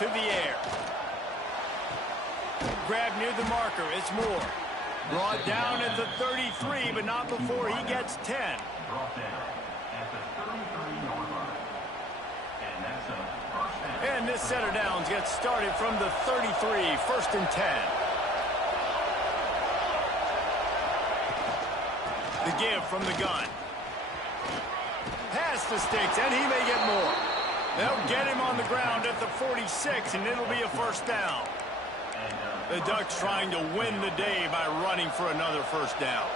to the air. Grab near the marker. It's Moore. Brought down at the 33, but not before he gets 10. And this set of downs gets started from the 33, 1st and 10. The give from the gun. Pass the sticks, and he may get more. They'll get him on the ground at the 46, and it'll be a 1st down. The Ducks trying to win the day by running for another 1st down.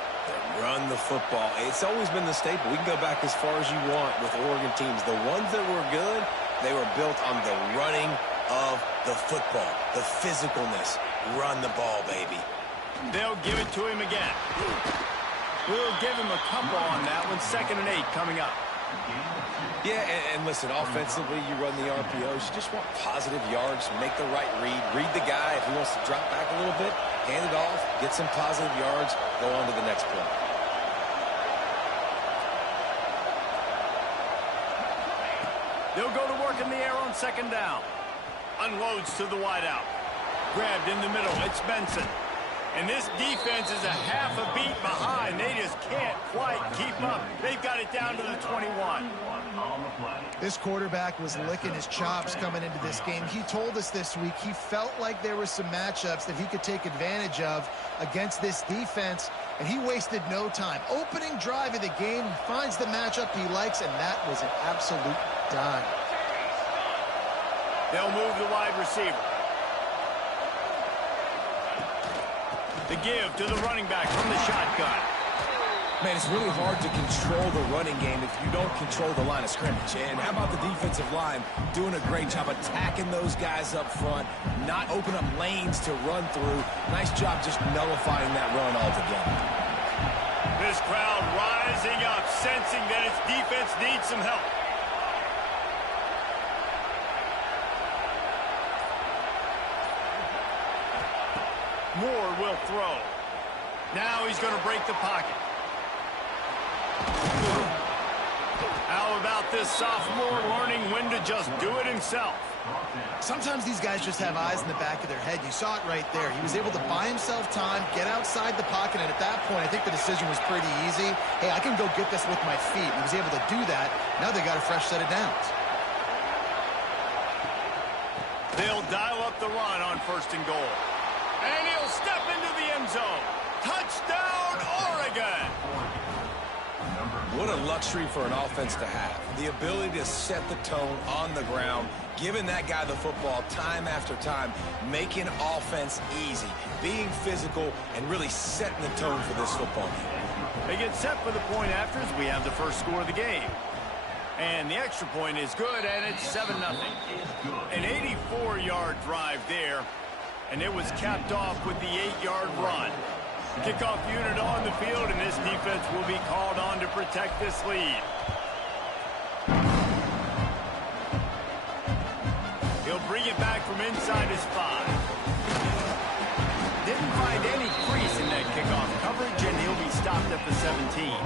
Run the football. It's always been the staple. We can go back as far as you want with Oregon teams. The ones that were good, they were built on the running of the football, the physicalness. Run the ball, baby. They'll give it to him again. We'll give him a couple on that one. 2nd and 8 coming up. Yeah, and listen, offensively, you run the RPOs. You just want positive yards, make the right read. Read the guy. If he wants to drop back a little bit, hand it off, get some positive yards, go on to the next play. They'll go to work in the air on 2nd down. Unloads to the wideout. Grabbed in the middle. It's Benson. And this defense is a half a beat behind. They just can't quite keep up. They've got it down to the 21. This quarterback was licking his chops coming into this game. He told us this week he felt like there were some matchups that he could take advantage of against this defense, and he wasted no time. Opening drive of the game, he finds the matchup he likes, and that was an absolute dime. They'll move the wide receiver. The give to the running back from the shotgun. Man, it's really hard to control the running game if you don't control the line of scrimmage. And how about the defensive line doing a great job attacking those guys up front, not open up lanes to run through. Nice job just nullifying that run altogether. This crowd rising up, sensing that its defense needs some help. Moore will throw. Now he's going to break the pocket. How about this sophomore learning when to just do it himself? Sometimes these guys just have eyes in the back of their head. You saw it right there. He was able to buy himself time, get outside the pocket, and at that point, I think the decision was pretty easy. Hey, I can go get this with my feet. He was able to do that. Now they got a fresh set of downs. They'll dial up the run on 1st and goal. And he'll step into the end zone. Touchdown, Oregon! What a luxury for an offense to have. The ability to set the tone on the ground, giving that guy the football time after time, making offense easy, being physical, and really setting the tone for this football game. They get set for the point after as we have the first score of the game. And the extra point is good, and it's 7-0. An 84-yard drive there. And it was capped off with the 8-yard run. Kickoff unit on the field, and this defense will be called on to protect this lead. He'll bring it back from inside his 5. Didn't find any crease in that kickoff coverage, and he'll be stopped at the 17.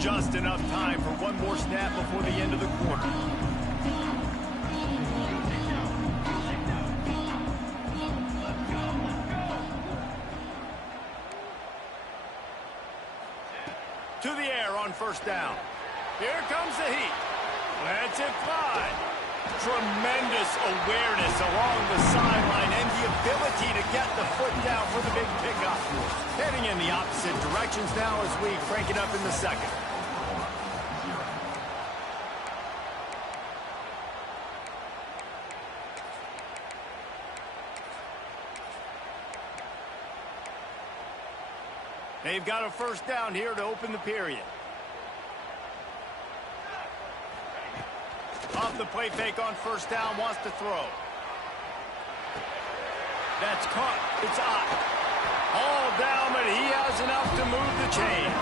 Just enough time for one more snap before the end of the quarter. To the air on 1st down. Here comes the heat. Lets it fly. Tremendous awareness along the sideline and the ability to get the foot down for the big pickup. Heading in the opposite directions now as we crank it up in the 2nd. They've got a 1st down here to open the period. Off the play fake on 1st down, wants to throw. That's caught. It's out. All down, but he has enough to move the chains.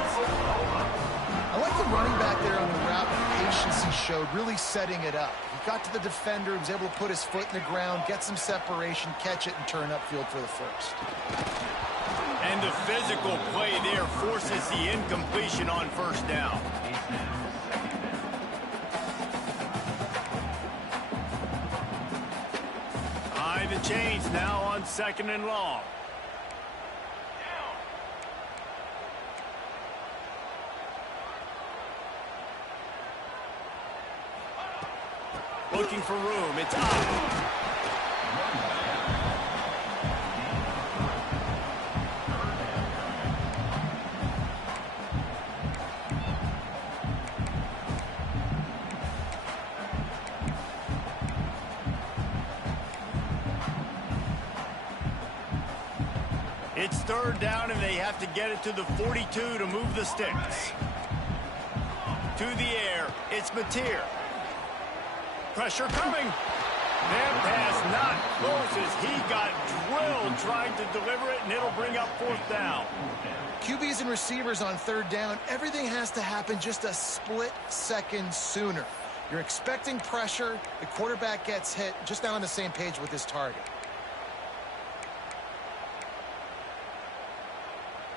I like the running back there on the route, the patience he showed, really setting it up. He got to the defender, he was able to put his foot in the ground, get some separation, catch it, and turn upfield for the first. And the physical play there forces the incompletion on first down. High the chains now on 2nd and long. Looking for room. It's up. It's 3rd down, and they have to get it to the 42 to move the sticks. To the air. It's Mateer. Pressure coming. That pass not close as he got drilled trying to deliver it, and it'll bring up 4th down. QBs and receivers on 3rd down, everything has to happen just a split second sooner. You're expecting pressure, the quarterback gets hit, just not on the same page with his target.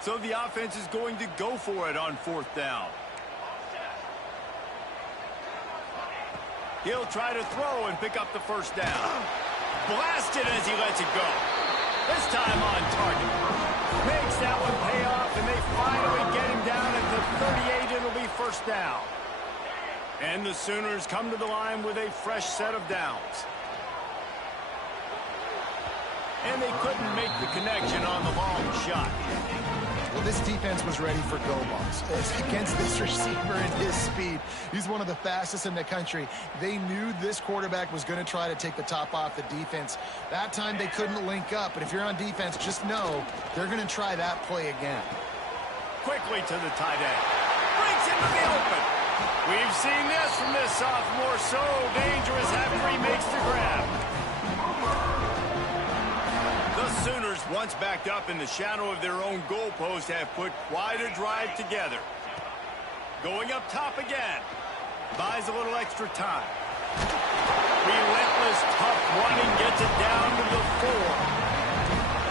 So the offense is going to go for it on 4th down. He'll try to throw and pick up the 1st down. Blasted as he lets it go. This time on target. Makes that one pay off, and they finally get him down at the 38. It'll be 1st down. And the Sooners come to the line with a fresh set of downs. And they couldn't make the connection on the long shot. Well, this defense was ready for go balls. Against this receiver and his speed, he's one of the fastest in the country. They knew this quarterback was going to try to take the top off the defense. That time they couldn't link up, but if you're on defense, just know they're going to try that play again. Quickly to the tight end. Breaks into the open. We've seen this from this sophomore. So dangerous after he makes the grab. The Sooners, once backed up in the shadow of their own goalpost, have put quite a drive together. Going up top again. Buys a little extra time. Relentless, tough running gets it down to the 4.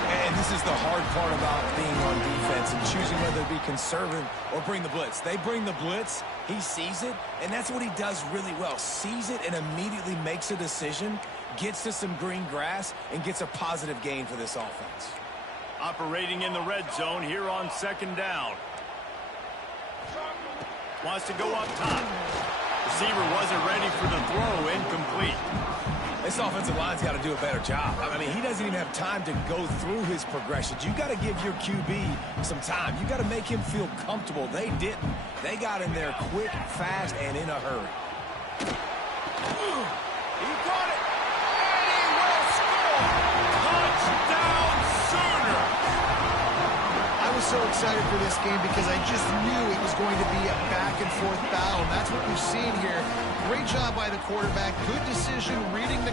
And this is the hard part about being on defense and choosing whether to be conservative or bring the blitz. They bring the blitz, he sees it, and that's what he does really well. Sees it and immediately makes a decision, gets to some green grass, and gets a positive gain for this offense. Operating in the red zone here on 2nd down. Wants to go up top. Receiver wasn't ready for the throw, incomplete. This offensive line's got to do a better job. I mean, he doesn't even have time to go through his progressions. You got to give your QB some time. You got to make him feel comfortable. They didn't. They got in there quick, fast, and in a hurry. He caught it, and he will score! Touchdown, Sooner! I was so excited for this game because I just knew it was going to be a back-and-forth battle, and that's what we've seen here. Great job by the quarterback. Good decision reading the...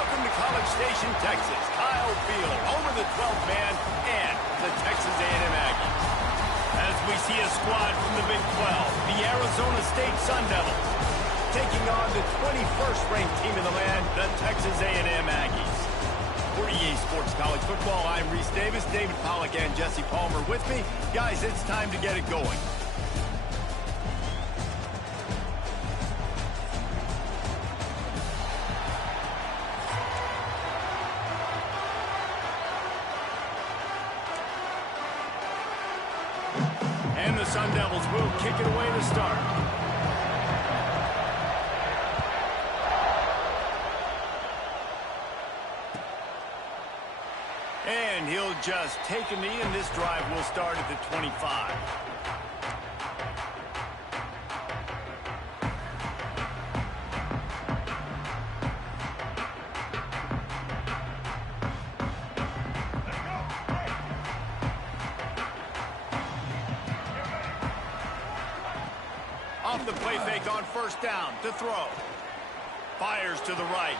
welcome to College Station, Texas. Kyle Field, home of the 12th man and the Texas A&M Aggies. As we see a squad from the Big 12, the Arizona State Sun Devils, taking on the 21st ranked team in the land, the Texas A&M Aggies. For EA Sports College Football, I'm Reese Davis, David Pollack, and Jesse Palmer with me. Guys, it's time to get it going. And the Sun Devils will kick it away to start. And he'll just take a knee, and this drive will start at the 25. Off the play fake on first down to throw. Fires to the right.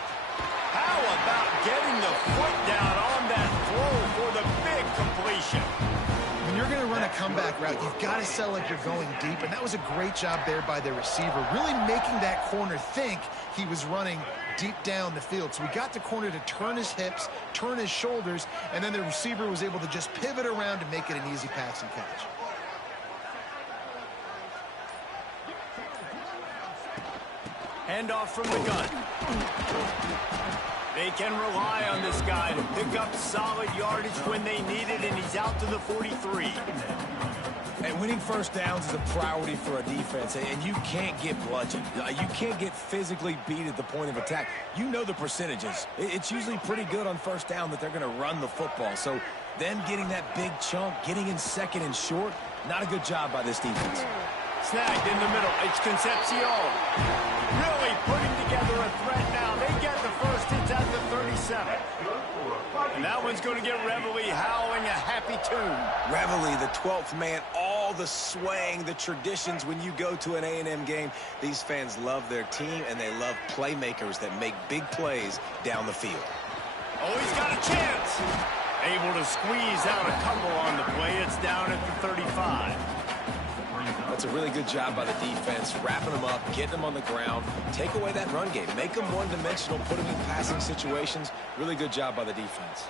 How about getting the foot down on that throw for the big completion? When you're going to run a comeback route, you've got to sell like you're going deep, and that was a great job there by the receiver, really making that corner think he was running deep down the field. So we got the corner to turn his hips, turn his shoulders, and then the receiver was able to just pivot around to make it an easy pass and catch. Handoff from the gun. They can rely on this guy to pick up solid yardage when they need it, and he's out to the 43. And winning first downs is a priority for a defense, and you can't get bludgeoned. You can't get physically beat at the point of attack. You know the percentages. It's usually pretty good on first down that they're going to run the football. So then getting that big chunk, getting in second and short, not a good job by this defense. Snagged in the middle. It's Concepcion. Really putting together a threat now. They get the first. It's at the 37. And that one's going to get Reveille howling a happy tune. Reveille, the 12th man, all the swaying, the traditions when you go to an A&M game. These fans love their team, and they love playmakers that make big plays down the field. Oh, he's got a chance. Able to squeeze out a couple on the play. It's down at the 35. That's a really good job by the defense, wrapping them up, getting them on the ground, take away that run game, make them one-dimensional, put them in passing situations. Really good job by the defense.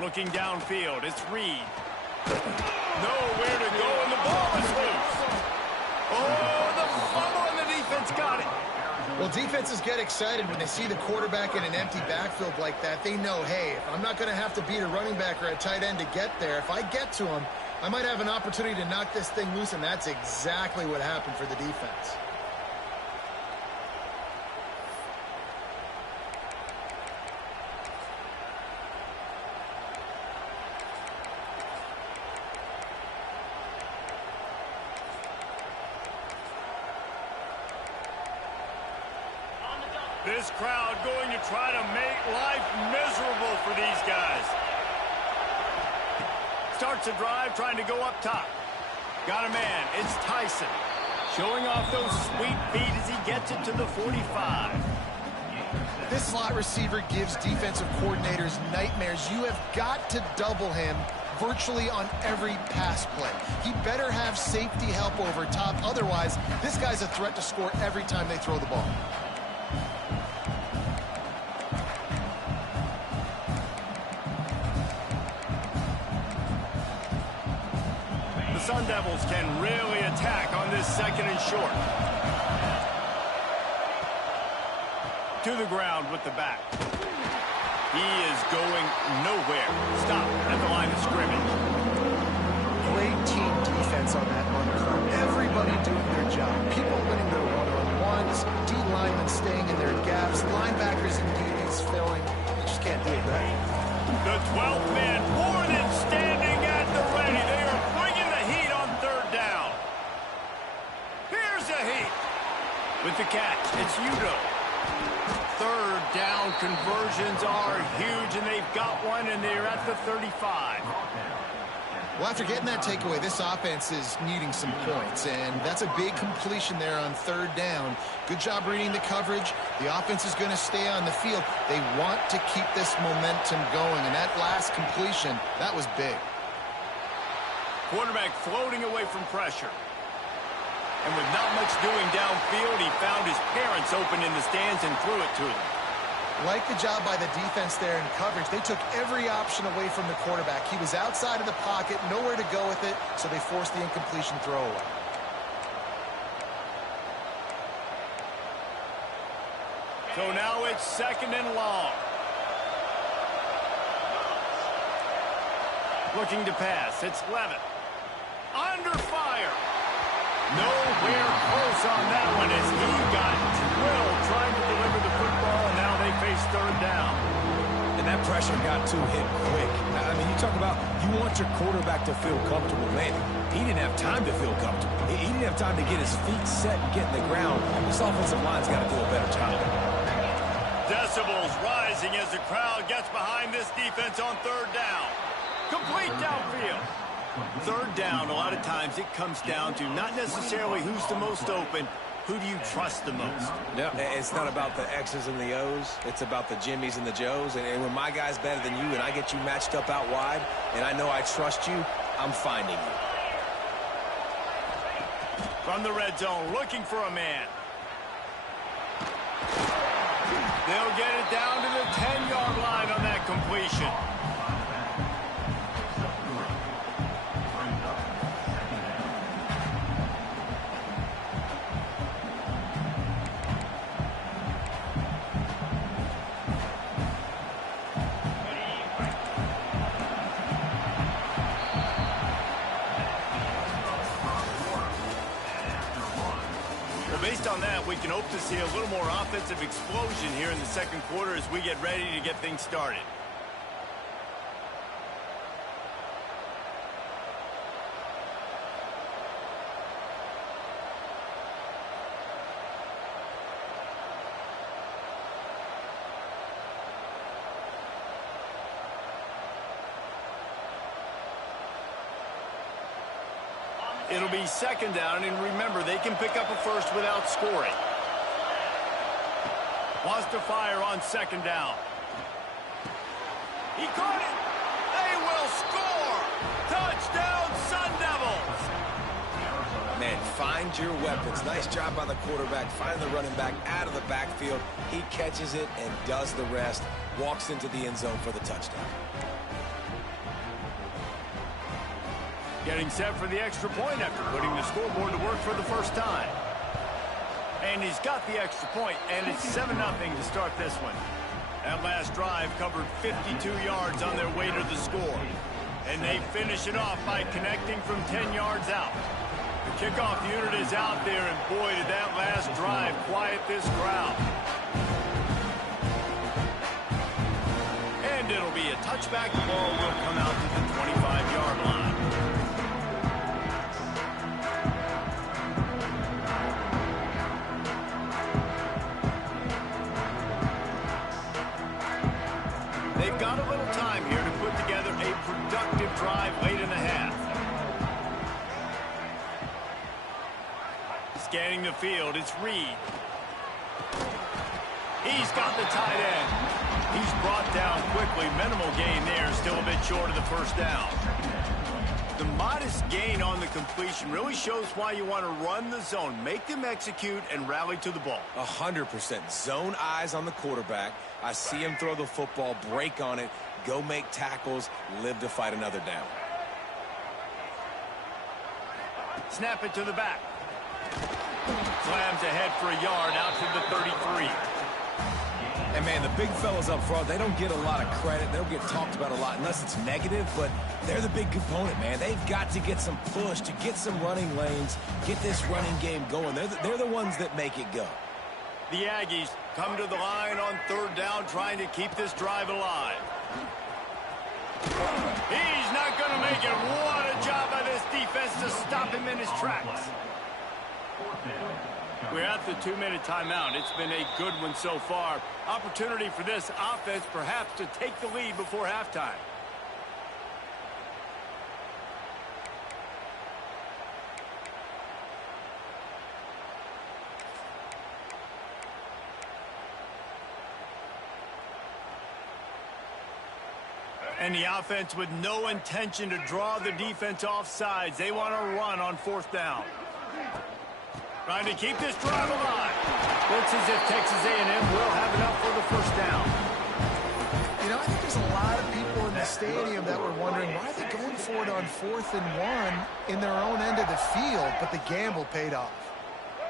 Looking downfield, it's Reed. Nowhere to go, and the ball is loose. Oh, the fumble, and the defense got it. Well, defenses get excited when they see the quarterback in an empty backfield like that. They know, hey, if I'm not going to have to beat a running back or a tight end to get there, if I get to him, I might have an opportunity to knock this thing loose, and that's exactly what happened for the defense. This crowd going to try to make life miserable for these guys. Starts a drive trying to go up top. Got a man. It's Tyson. Showing off those sweet feet as he gets it to the 45. This slot receiver gives defensive coordinators nightmares. You have got to double him virtually on every pass play. He better have safety help over top. Otherwise, this guy's a threat to score every time they throw the ball. Sun Devils can really attack on this second and short. To the ground with the back. He is going nowhere. Stop at the line of scrimmage. Great team defense on that run play. Everybody doing their job. People winning their one-on-ones, D linemen staying in their gaps, linebackers and DBs filling. You just can't do it right. The 12th man, more than standing at the ready. They are bringing the heat on third down. Here's a heat. With the catch, it's Udo. Third down conversions are huge, and they've got one, and they're at the 35. Well, after getting that takeaway, this offense is needing some points, and that's a big completion there on third down. Good job reading the coverage. The offense is going to stay on the field. They want to keep this momentum going, and that last completion, that was big. Quarterback floating away from pressure. And with not much doing downfield, he found his parents open in the stands and threw it to them. Like the job by the defense there in coverage. They took every option away from the quarterback. He was outside of the pocket, nowhere to go with it, so they forced the incompletion throwaway. So now it's 2nd and long. Looking to pass. It's Levitt. Under fire. Nowhere close on that one as he got drilled trying to deliver the football, and now they face third down. And that pressure got to him quick. I mean, you talk about you want your quarterback to feel comfortable. Man, he didn't have time to feel comfortable. He didn't have time to get his feet set and get in the ground. This offensive line's got to do a better job. Decibels rising as the crowd gets behind this defense on third down. Complete downfield. Third down, a lot of times it comes down to not necessarily who's the most open, who do you trust the most? Yeah, it's not about the X's and the O's. It's about the Jimmies and the Joes. And when my guy's better than you and I get you matched up out wide and I know I trust you, I'm finding you. From the red zone, looking for a man. They'll get it down to the 10-yard line on that completion. Based on that, we can hope to see a little more offensive explosion here in the second quarter as we get ready to get things started. It'll be 2nd down, and remember, they can pick up a first without scoring. Wants to fire on 2nd down. He caught it. They will score. Touchdown, Sun Devils. Man, find your weapons. Nice job by the quarterback. Find the running back out of the backfield. He catches it and does the rest. Walks into the end zone for the touchdown. Getting set for the extra point after putting the scoreboard to work for the first time. And he's got the extra point, and it's 7-0 to start this one. That last drive covered 52 yards on their way to the score. And they finish it off by connecting from 10 yards out. The kickoff unit is out there, and boy, did that last drive quiet this crowd. And it'll be a touchback. The ball will come out to the 25-yard line. They've got a little time here to put together a productive drive late in the half. Scanning the field, it's Reed. He's got the tight end. He's brought down quickly. Minimal gain there, still a bit short of the first down. The modest gain on the completion really shows why you want to run the zone. Make them execute and rally to the ball. 100%. Zone eyes on the quarterback. I see him throw the football, break on it, go make tackles, live to fight another down. Snap it to the back. Slams ahead for a yard out to the 33. And, man, the big fellas up front, they don't get a lot of credit. They don't get talked about a lot unless it's negative, but they're the big component, man. They've got to get some push, to get some running lanes, get this running game going. They're the ones that make it go. The Aggies come to the line on third down, trying to keep this drive alive. He's not going to make it. What a job by this defense to stop him in his tracks. We're at the 2-minute timeout. It's been a good one so far. Opportunity for this offense perhaps to take the lead before halftime. And the offense with no intention to draw the defense off sides. They want to run on 4th down. Trying to keep this drive alive. Looks as if Texas A&M will have enough for the 1st down. You know, I think there's a lot of people in the stadium that were wondering why are they going for it on 4th and 1 in their own end of the field, but the gamble paid off.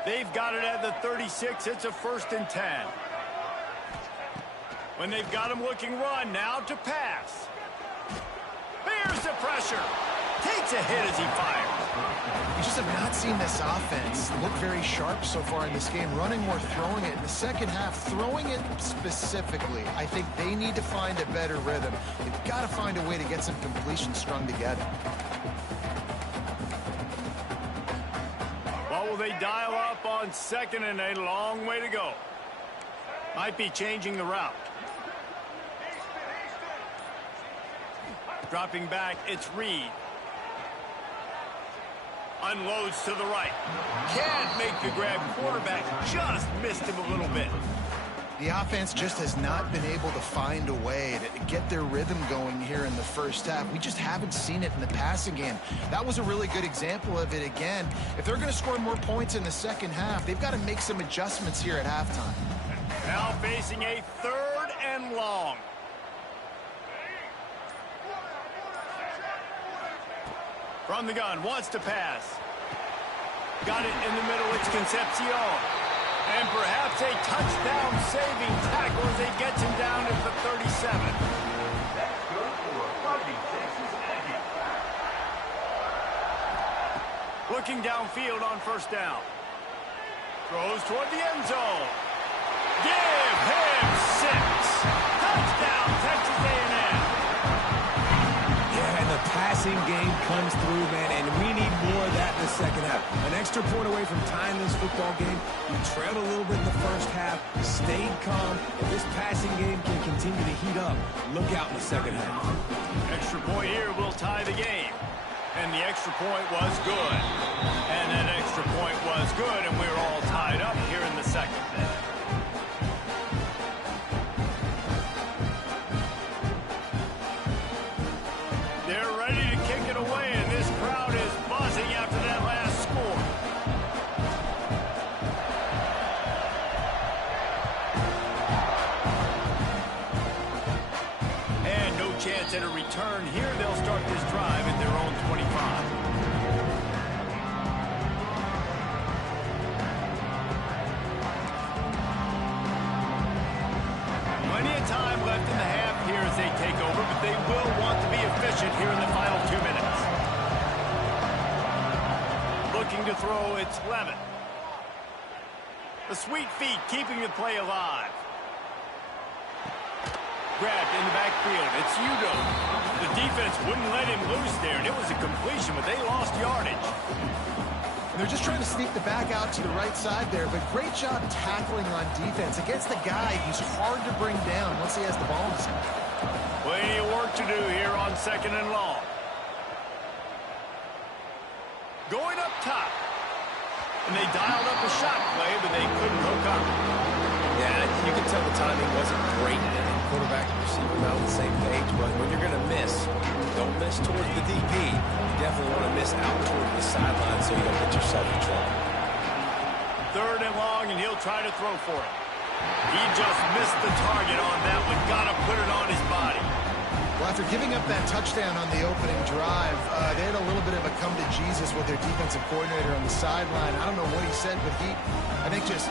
They've got it at the 36. It's a 1st and 10. When they've got him looking run, now to pass. Bears the pressure. Takes a hit as he fires. We just have not seen this offense look very sharp so far in this game. Running more, throwing it. In the second half, throwing it specifically, I think they need to find a better rhythm. They've got to find a way to get some completions strung together. Well, will they dial up on 2nd and 8? A long way to go. Might be changing the route. Dropping back, it's Reed. Unloads to the right. Can't make the grab. Quarterback just missed him a little bit. The offense just has not been able to find a way to get their rhythm going here in the first half. We just haven't seen it in the passing game. That was a really good example of it again. If they're going to score more points in the second half, they've got to make some adjustments here at halftime. Now facing a 3rd and long. From the gun, wants to pass. Got it in the middle, it's Concepcion. And perhaps a touchdown-saving tackle as he gets him down at the 37. That's good for a Fighting Texas Aggie. Looking downfield on 1st down. Throws toward the end zone. Give him 6. Touchdown, Texas A&M. Yeah, and the passing game comes through, man, and we need more of that in the second half. An extra point away from tying this football game. We trailed a little bit in the first half, stayed calm. If this passing game can continue to heat up, look out in the second half. Extra point here will tie the game. And the extra point was good. And that extra point was good, and we're all tied up here in the second. They're ready to kick it away, and this crowd is buzzing after that last score. And no chance at a return here. They'll start this drive at their own 25. Plenty of time left in the half here as they take over, but they will want to be efficient here in the final 2 minutes. Looking to throw, it's Levin. The sweet feet keeping the play alive. Grabbed in the backfield. It's Udo. The defense wouldn't let him loose there, and it was a completion, but they lost yardage. They're just trying to sneak the back out to the right side there, but great job tackling on defense against the guy who's hard to bring down once he has the ball in his hand. Plenty of work to do here on 2nd and long. Going up top. And they dialed up a shot play, but they couldn't hook up. Yeah, you can tell the timing wasn't great, and quarterback and receiver not on the same page, but when you're going to miss, don't miss towards the DP. You definitely want to miss out towards the sideline so you don't get yourself in trouble. 3rd and long, and he'll try to throw for it. He just missed the target on that one. Got to put it on his body. Well, after giving up that touchdown on the opening drive, they had a little bit of a come to Jesus with their defensive coordinator on the sideline. I don't know what he said, but he, I think, just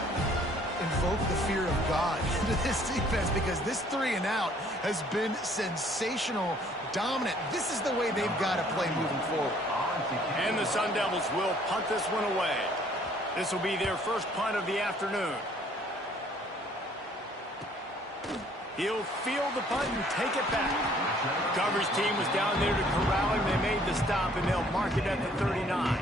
invoke the fear of God into this defense because this 3 and out has been sensational, dominant. This is the way they've got to play moving forward. And the Sun Devils will punt this one away. This will be their first punt of the afternoon. He'll field the punt and take it back. Coverage team was down there to corral him. They made the stop, and they'll mark it at the 39.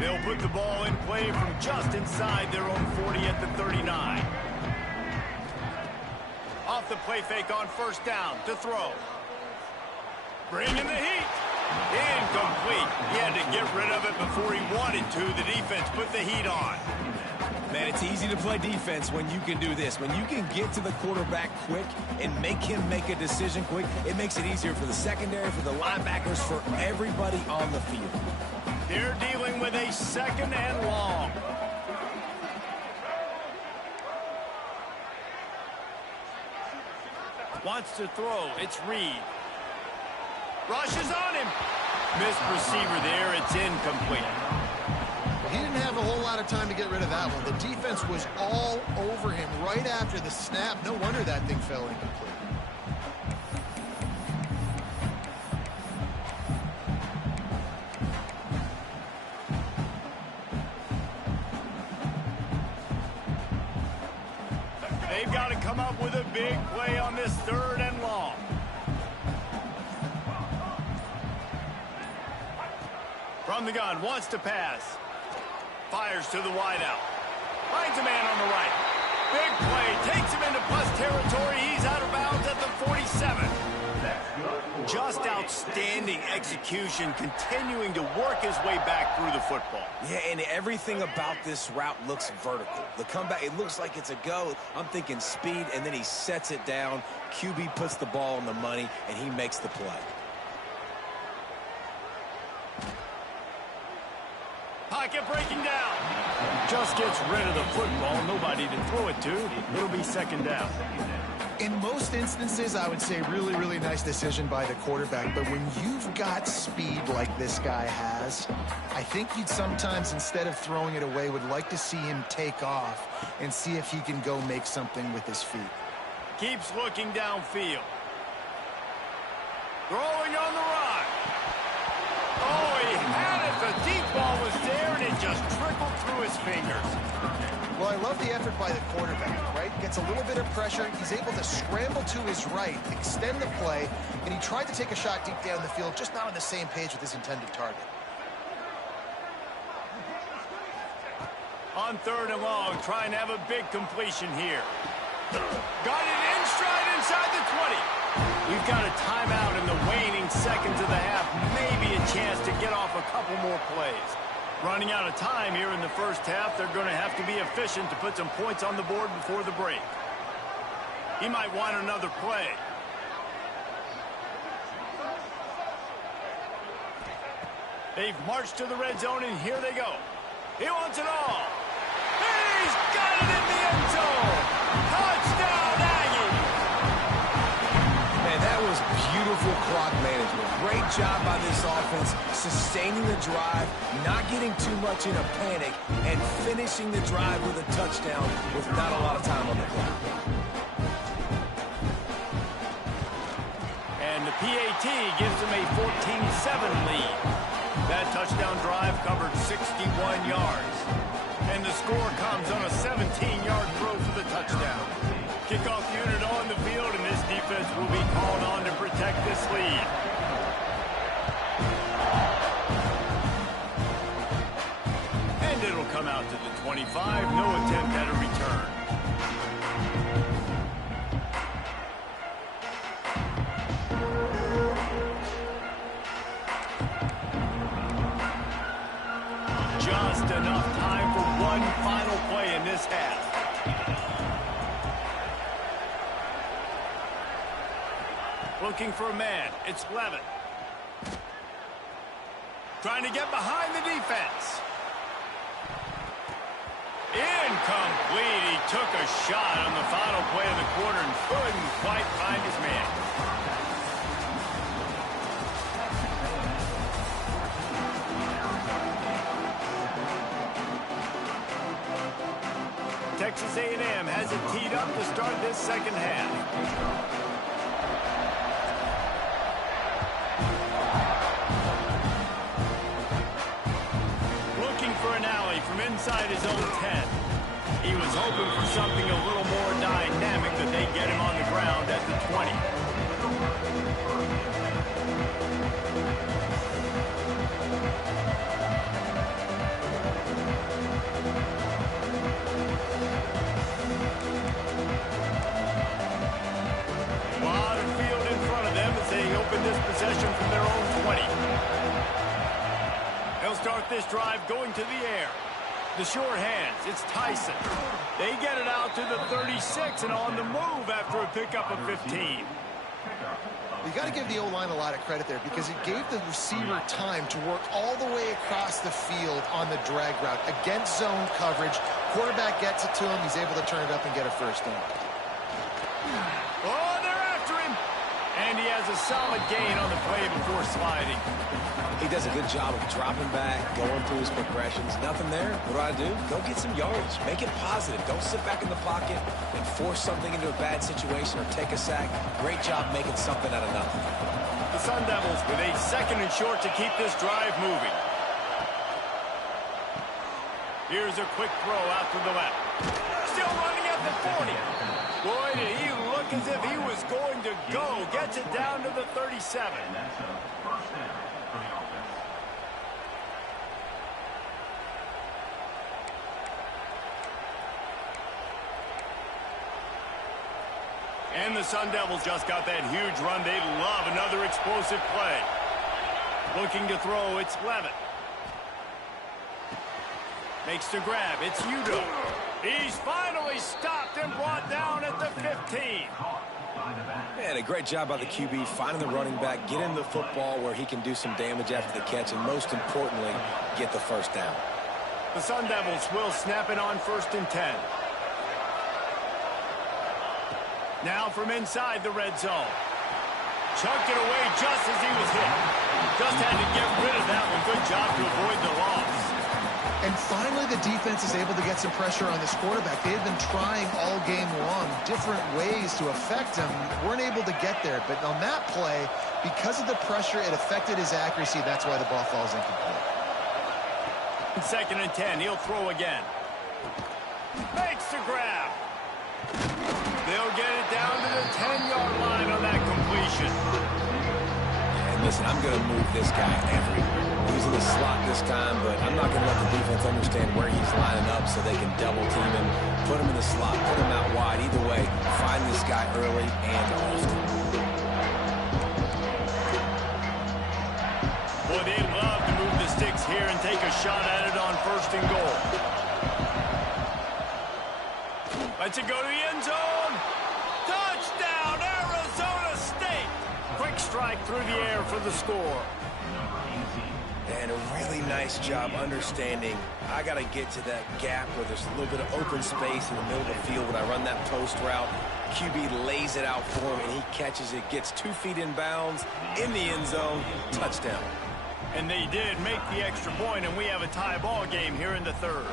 They'll put the ball in play from just inside their own 40 at the 39. Off the play fake on 1st down to throw. Bring in the heat. Incomplete. He had to get rid of it before he wanted to. The defense put the heat on. Man, it's easy to play defense when you can do this. When you can get to the quarterback quick and make him make a decision quick, it makes it easier for the secondary, for the linebackers, for everybody on the field. They're dealing with a 2nd and long. Wants to throw. It's Reed. Rushes on him. Missed receiver there. It's incomplete. He didn't have a whole lot of time to get rid of that one. The defense was all over him right after the snap. No wonder that thing fell incomplete. They've got to come up with a big play on this 3rd and long. From the gun, wants to pass. Fires to the wideout. Finds a man on the right. Big play. Takes him into plus territory. He's out of bounds at the 47. Just outstanding execution, continuing to work his way back through the football. Yeah, and everything about this route looks vertical. The comeback, it looks like it's a go. I'm thinking speed, and then he sets it down. QB puts the ball on the money, and he makes the play. Pocket breaking down. Just gets rid of the football. Nobody to throw it to. It'll be 2nd down. In most instances, I would say really, really nice decision by the quarterback. But when you've got speed like this guy has, I think you'd sometimes, instead of throwing it away, would like to see him take off and see if he can go make something with his feet. Keeps looking downfield. Throwing on the run. Oh, he had it. The deep ball was there, and it just trickled through his fingers. Well, I love the effort by the quarterback, right? Gets a little bit of pressure. He's able to scramble to his right, extend the play, and he tried to take a shot deep down the field, just not on the same page with his intended target. On 3rd and long, trying to have a big completion here. Got it in stride inside the 20. We've got a timeout in the waning seconds of the half. Maybe a chance to get off a couple more plays. Running out of time here in the 1st half. They're going to have to be efficient to put some points on the board before the break. He might want another play. They've marched to the red zone, and here they go. He wants it all. He's got it in the end zone. Touchdown, Aggie. Man, that was beautiful clock management. Great job by this offense, sustaining the drive, not getting too much in a panic, and finishing the drive with a touchdown with not a lot of time on the clock. And the PAT gives them a 14-7 lead. That touchdown drive covered 61 yards. And the score comes on a 17-yard throw for the touchdown. Kickoff unit on the field, and this defense will be called on to protect this lead. And it'll come out to the 25. No attempt at a return. Just enough time for one final play in this half. Looking for a man. It's Levitt. Trying to get behind the defense. Incomplete. He took a shot on the final play of the quarter and couldn't quite find his man. Texas A&M has it teed up to start this 2nd half. Looking for an alley from inside his own 10. He was hoping for something a little more dynamic, that they get him on the ground at the 20. A lot of field in front of them as they open this possession from their own 20. get this drive going to the air. The short hands, it's Tyson. They get it out to the 36 and on the move after a pickup of 15. You got to give the O-line a lot of credit there because it gave the receiver time to work all the way across the field on the drag route against zone coverage. Quarterback gets it to him. He's able to turn it up and get a first down. Oh, they're after him. And he has a solid gain on the play before sliding. He does a good job of dropping back, going through his progressions. Nothing there. What do? Go get some yardage. Make it positive. Don't sit back in the pocket and force something into a bad situation or take a sack. Great job making something out of nothing. The Sun Devils with a 2nd and short to keep this drive moving. Here's a quick throw out to the left. Still running at the 40. Boy, did he look as if he was going to go. Gets it down to the 37. And the Sun Devils just got that huge run. They love another explosive play. Looking to throw, it's Levitt. Makes the grab, it's Udo. He's finally stopped and brought down at the 15. Man, a great job by the QB finding the running back, getting the football where he can do some damage after the catch, and most importantly, get the first down. The Sun Devils will snap it on 1st and 10. Now from inside the red zone. Chucked it away just as he was hit. Just had to get rid of that one. Good job to avoid the loss. And finally, the defense is able to get some pressure on this quarterback. They've been trying all game long different ways to affect him. Weren't able to get there. But on that play, because of the pressure, it affected his accuracy. That's why the ball falls incomplete. 2nd and 10. He'll throw again. Makes the grab. They'll get it down to the 10-yard line on that completion. And listen, I'm going to move this guy everywhere. He's in the slot this time, but I'm not going to let the defense understand where he's lining up so they can double team him, put him in the slot, put him out wide. Either way, find this guy early and often. Boy, they love to move the sticks here and take a shot at it on 1st and goal. Lets it go to the end zone. Touchdown, Arizona State. Quick strike through the air for the score. And a really nice job understanding I got to get to that gap where there's a little bit of open space in the middle of the field when I run that post route. QB lays it out for him, and he catches it, gets 2 feet in bounds, in the end zone, touchdown. And they did make the extra point, and we have a tie ball game here in the 3rd.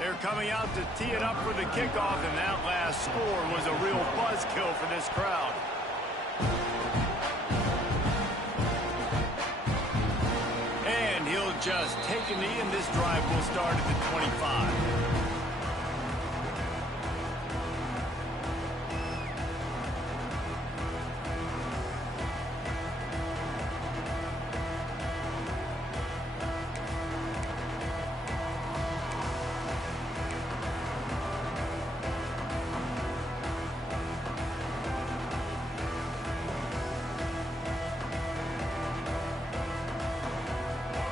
They're coming out to tee it up for the kickoff, and that last score was a real buzzkill for this crowd. And he'll just take a knee, and this drive will start at the 25.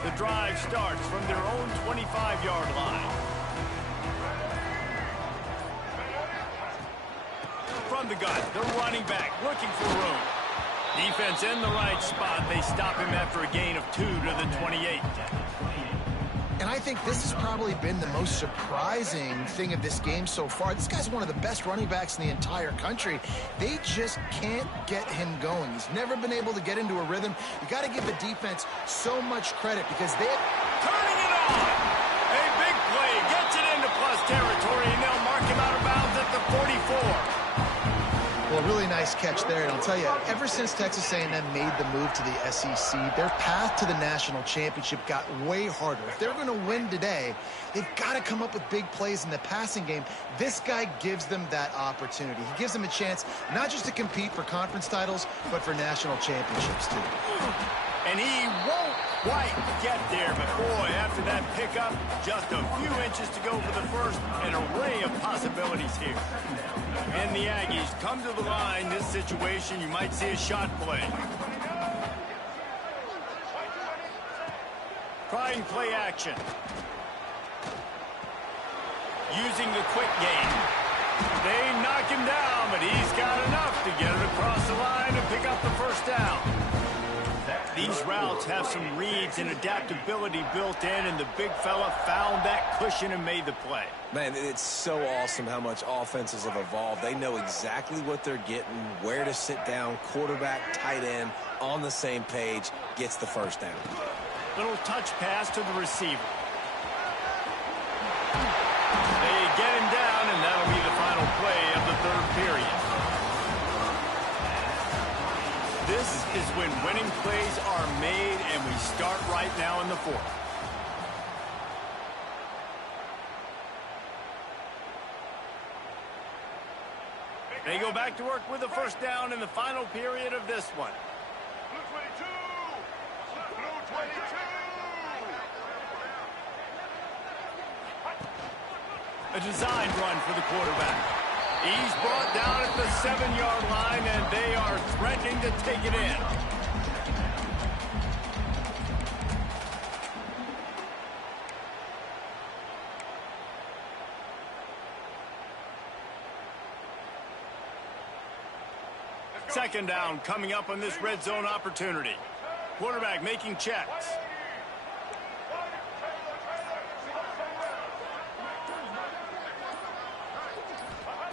The drive starts from their own 25-yard line. From the gun, the running back looking for room. Defense in the right spot. They stop him after a gain of 2 to the 28. And I think this has probably been the most surprising thing of this game so far. This guy's one of the best running backs in the entire country. They just can't get him going. He's never been able to get into a rhythm. You got to give the defense so much credit because they're turning it on. A big play gets it into plus territory, and they'll mark him out of bounds at the 44. Well, really nice catch there. And I'll tell you, ever since Texas A&M made the move to the SEC, their path to the national championship got way harder. If they're going to win today, they've got to come up with big plays in the passing game. This guy gives them that opportunity. He gives them a chance not just to compete for conference titles, but for national championships, too. And he won't quite get there, but boy, after that pickup, just a few inches to go for the first, an array of possibilities here. And the Aggies come to the line. This situation, you might see a shot play. Trying play action. Using the quick game. They knock him down, but he's got enough to get it across the line and pick up the first down. These routes have some reads and adaptability built in, and the big fella found that cushion and made the play. Man, it's so awesome how much offenses have evolved. They know exactly what they're getting, where to sit down, quarterback, tight end, on the same page, gets the first down. Little touch pass to the receiver. They get him down, and that'll be the final play of the third period. This is when winning plays are made, and we start right now in the fourth. They go back to work with a first down in the final period of this one. Blue 22! Blue 22! A design run for the quarterback. He's brought down at the 7-yard line, and they are threatening to take it in. Second down coming up on this red zone opportunity. Quarterback making checks.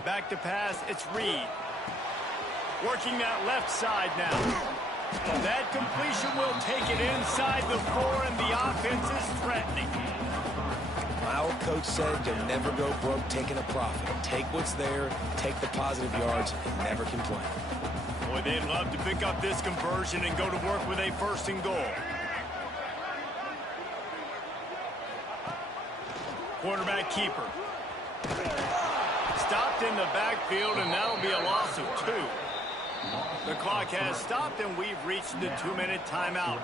Back to pass, it's Reed. Working that left side now. That completion will take it inside the 4, and the offense is threatening. My old coach said you'll never go broke taking a profit. Take what's there, take the positive yards, and never complain. Boy, they'd love to pick up this conversion and go to work with a first and goal. Quarterback keeper. Stopped in the backfield, and that'll be a loss of 2. The clock has stopped, and we've reached the 2-minute timeout.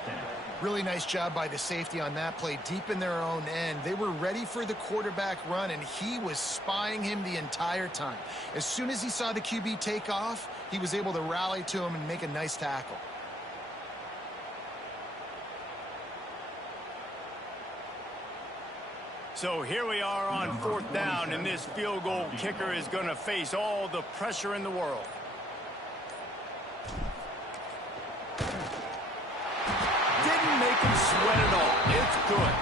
Really nice job by the safety on that play, deep in their own end. They were ready for the quarterback run, and he was spying him the entire time. As soon as he saw the QB take off, he was able to rally to him and make a nice tackle. So here we are on 4th down, and this field goal kicker is going to face all the pressure in the world. Didn't make him sweat at all. It's good.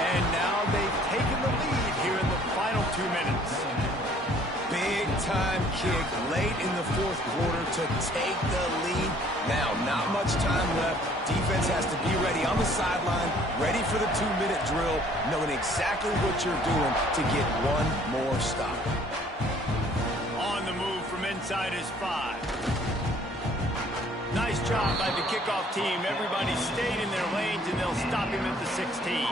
And now they've taken the lead here in the final 2 minutes. Big-time kick late in the 4th quarter to take the lead. Now, not much time left. Defense has to be ready on the sideline, ready for the 2-minute drill, knowing exactly what you're doing to get one more stop. On the move from inside his 5. Nice job by the kickoff team. Everybody stayed in their lanes, and they'll stop him at the 16.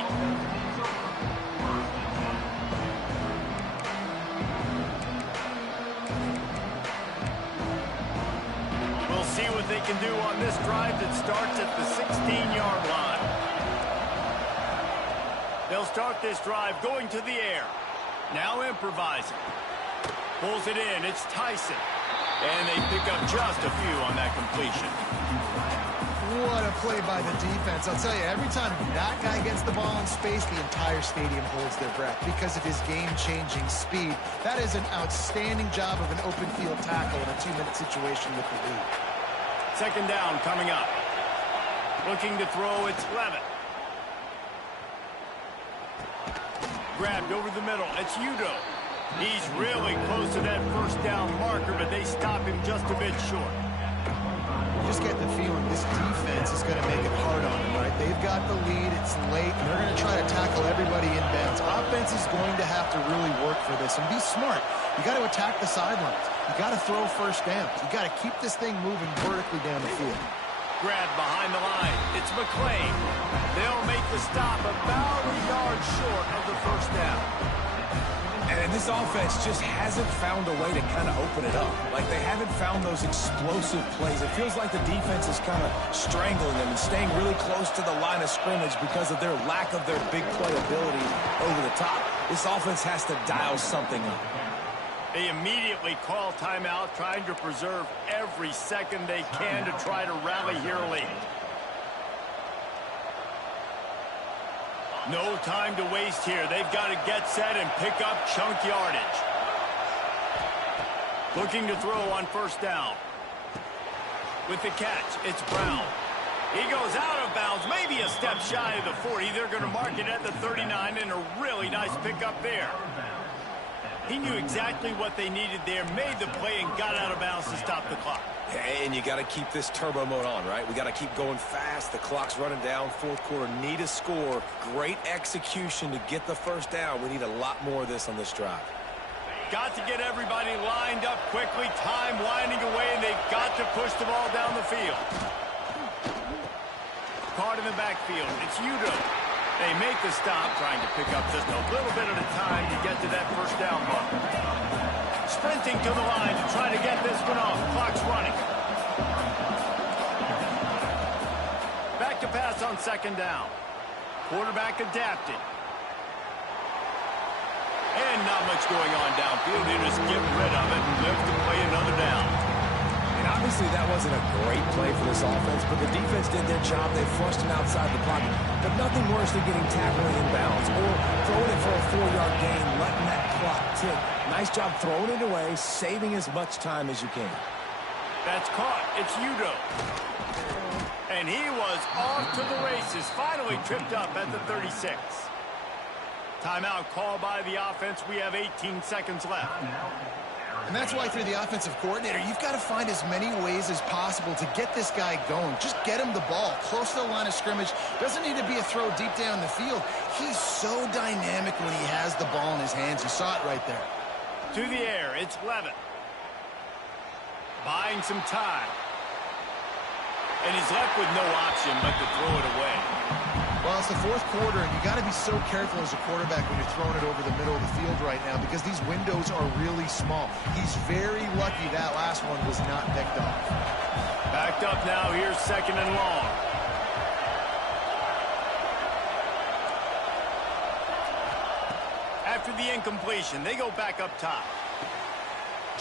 See what they can do on this drive that starts at the 16-yard line. They'll start this drive going to the air. Now improvising. Pulls it in. It's Tyson. And they pick up just a few on that completion. What a play by the defense. I'll tell you, every time that guy gets the ball in space, the entire stadium holds their breath because of his game-changing speed. That is an outstanding job of an open field tackle in a 2-minute situation with the lead. Second down coming up. Looking to throw, it's Levitt. Grabbed over the middle, it's Udo. He's really close to that first down marker, but they stop him just a bit short. You just get the feeling this defense is going to make it hard on them, right? They've got the lead, it's late, and they're going to try to tackle everybody in bounds. Offense is going to have to really work for this and be smart. You got to attack the sidelines. You got to throw first downs. You got to keep this thing moving vertically down the field. Grabbed behind the line. It's McClain. They'll make the stop about a yard short of the first down. And this offense just hasn't found a way to kind of open it up. Like, they haven't found those explosive plays. It feels like the defense is kind of strangling them and staying really close to the line of scrimmage because of their lack of their big play ability over the top. This offense has to dial something up. They immediately call timeout, trying to preserve every second they can to try to rally here late. No time to waste here. They've got to get set and pick up chunk yardage. Looking to throw on first down. With the catch, it's Brown. He goes out of bounds, maybe a step shy of the 40. They're going to mark it at the 39, and a really nice pickup there. He knew exactly what they needed there, made the play, and got out of bounds to stop the clock. And you got to keep this turbo mode on, right? We got to keep going fast. The clock's running down. Fourth quarter, need a score. Great execution to get the first down. We need a lot more of this on this drive. Got to get everybody lined up quickly. Time winding away, and they've got to push the ball down the field. Caught in the backfield. It's Udo. They make the stop, trying to pick up just a little bit at a time to get to that first down mark. Sprinting to the line to try to get this one off. Clock's running. Back to pass on second down. Quarterback adapted. And not much going on downfield. They just get rid of it and live to play another down. And obviously that wasn't a great play for this offense, but the defense did their job. They flushed him outside the pocket. But nothing worse than getting tackled in bounds or throwing it for a 4-yard gain, letting that clock tick. Nice job throwing it away, saving as much time as you can. That's caught. It's Udo. And he was off to the races. Finally tripped up at the 36. Timeout called by the offense. We have 18 seconds left. And that's why through the offensive coordinator, you've got to find as many ways as possible to get this guy going. Just get him the ball close to the line of scrimmage. Doesn't need to be a throw deep down the field. He's so dynamic when he has the ball in his hands. You saw it right there. To the air, it's Levin. Buying some time. And he's left with no option but to throw it away. Well, it's the fourth quarter, and you got to be so careful as a quarterback when you're throwing it over the middle of the field right now because these windows are really small. He's very lucky that last one was not picked off. Backed up now. Here's second and long. After the incompletion, they go back up top.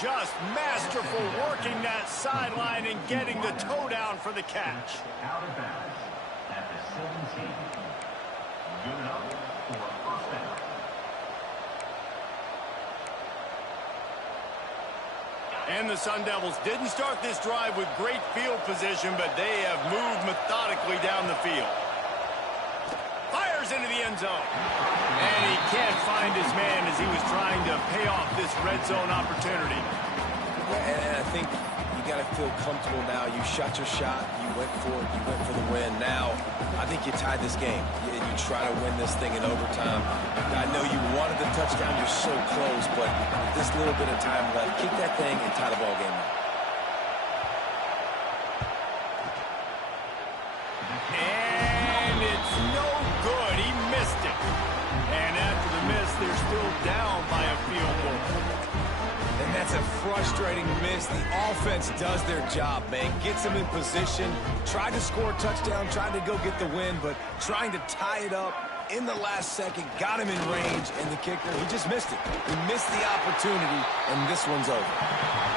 Just masterful working that sideline and getting the toe down for the catch. Out of bounds at the 17. Give it up for a first down. And the Sun Devils didn't start this drive with great field position, but they have moved methodically down the field. Fires into the end zone. And he can't find his man as he was trying to pay off this red zone opportunity. And I think you got to feel comfortable now. You shot your shot. You went for it. You went for the win. Now, I think you tied this game. You try to win this thing in overtime. I know you wanted the touchdown. You're so close, but with this little bit of time left, kick that thing and tie the ball game up. And it's no good. He missed it. And after the miss, they're still down by a field goal. And that's a frustrating miss. The offense does their job, man. Gets them in position. Tried to score a touchdown, tried to go get the win, but trying to tie it up in the last second, got him in range, and the kicker, he just missed it. He missed the opportunity, and this one's over.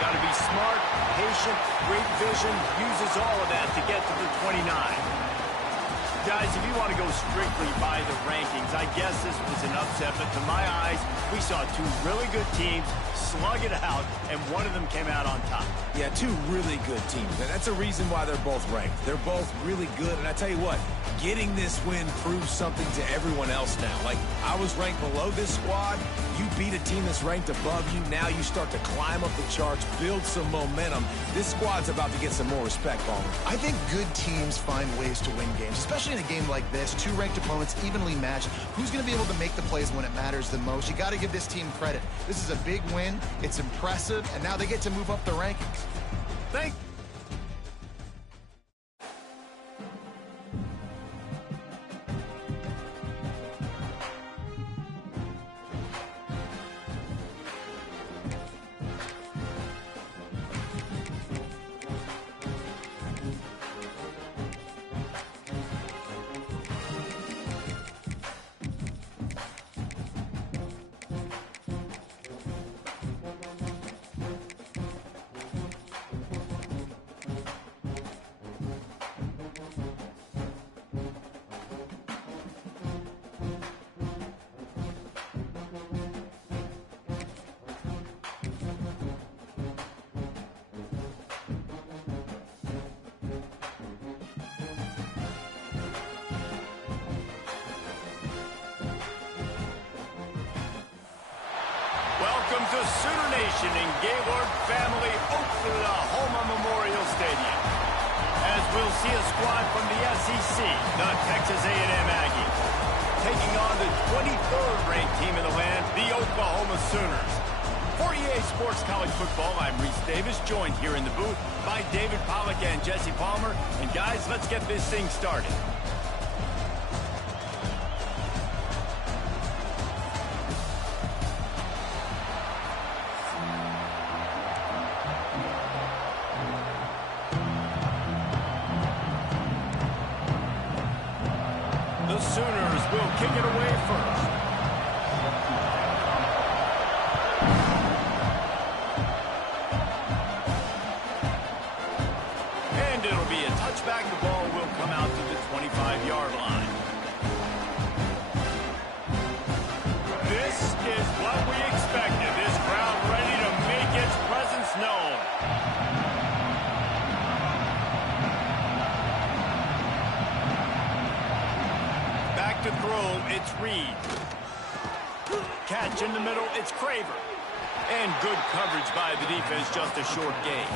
Got to be smart, patient, great vision, uses all of that to get to the 29. Guys, if you want to go strictly by the rankings, I guess this was an upset, but to my eyes, we saw two really good teams slug it out, and one of them came out on top. Yeah, two really good teams. And that's a reason why they're both ranked. They're both really good, and I tell you what, getting this win proves something to everyone else now. Like, I was ranked below this squad. You beat a team that's ranked above you. Now you start to climb up the charts, build some momentum. This squad's about to get some more respect, Palmer. I think good teams find ways to win games, especially in a game like this. Two ranked opponents evenly matched. Who's going to be able to make the plays when it matters the most? You got to give this team credit. This is a big win. It's impressive, and now they get to move up the rankings. Thank Welcome to Sooner Nation in Gaylord Family Oklahoma Memorial Stadium. As we'll see a squad from the SEC, the Texas A&M Aggies, taking on the 23rd ranked team in the land, the Oklahoma Sooners. For EA Sports College Football, I'm Reese Davis, joined here in the booth by David Pollack and Jesse Palmer. And guys, let's get this thing started. The Sooners will kick it away first. And it'll be a touchback. The ball will come out to the 25-yard line. This is what we expected. This crowd ready to make its presence known. Back to throw, it's Reed. Catch in the middle, it's Craver. And good coverage by the defense, just a short gain.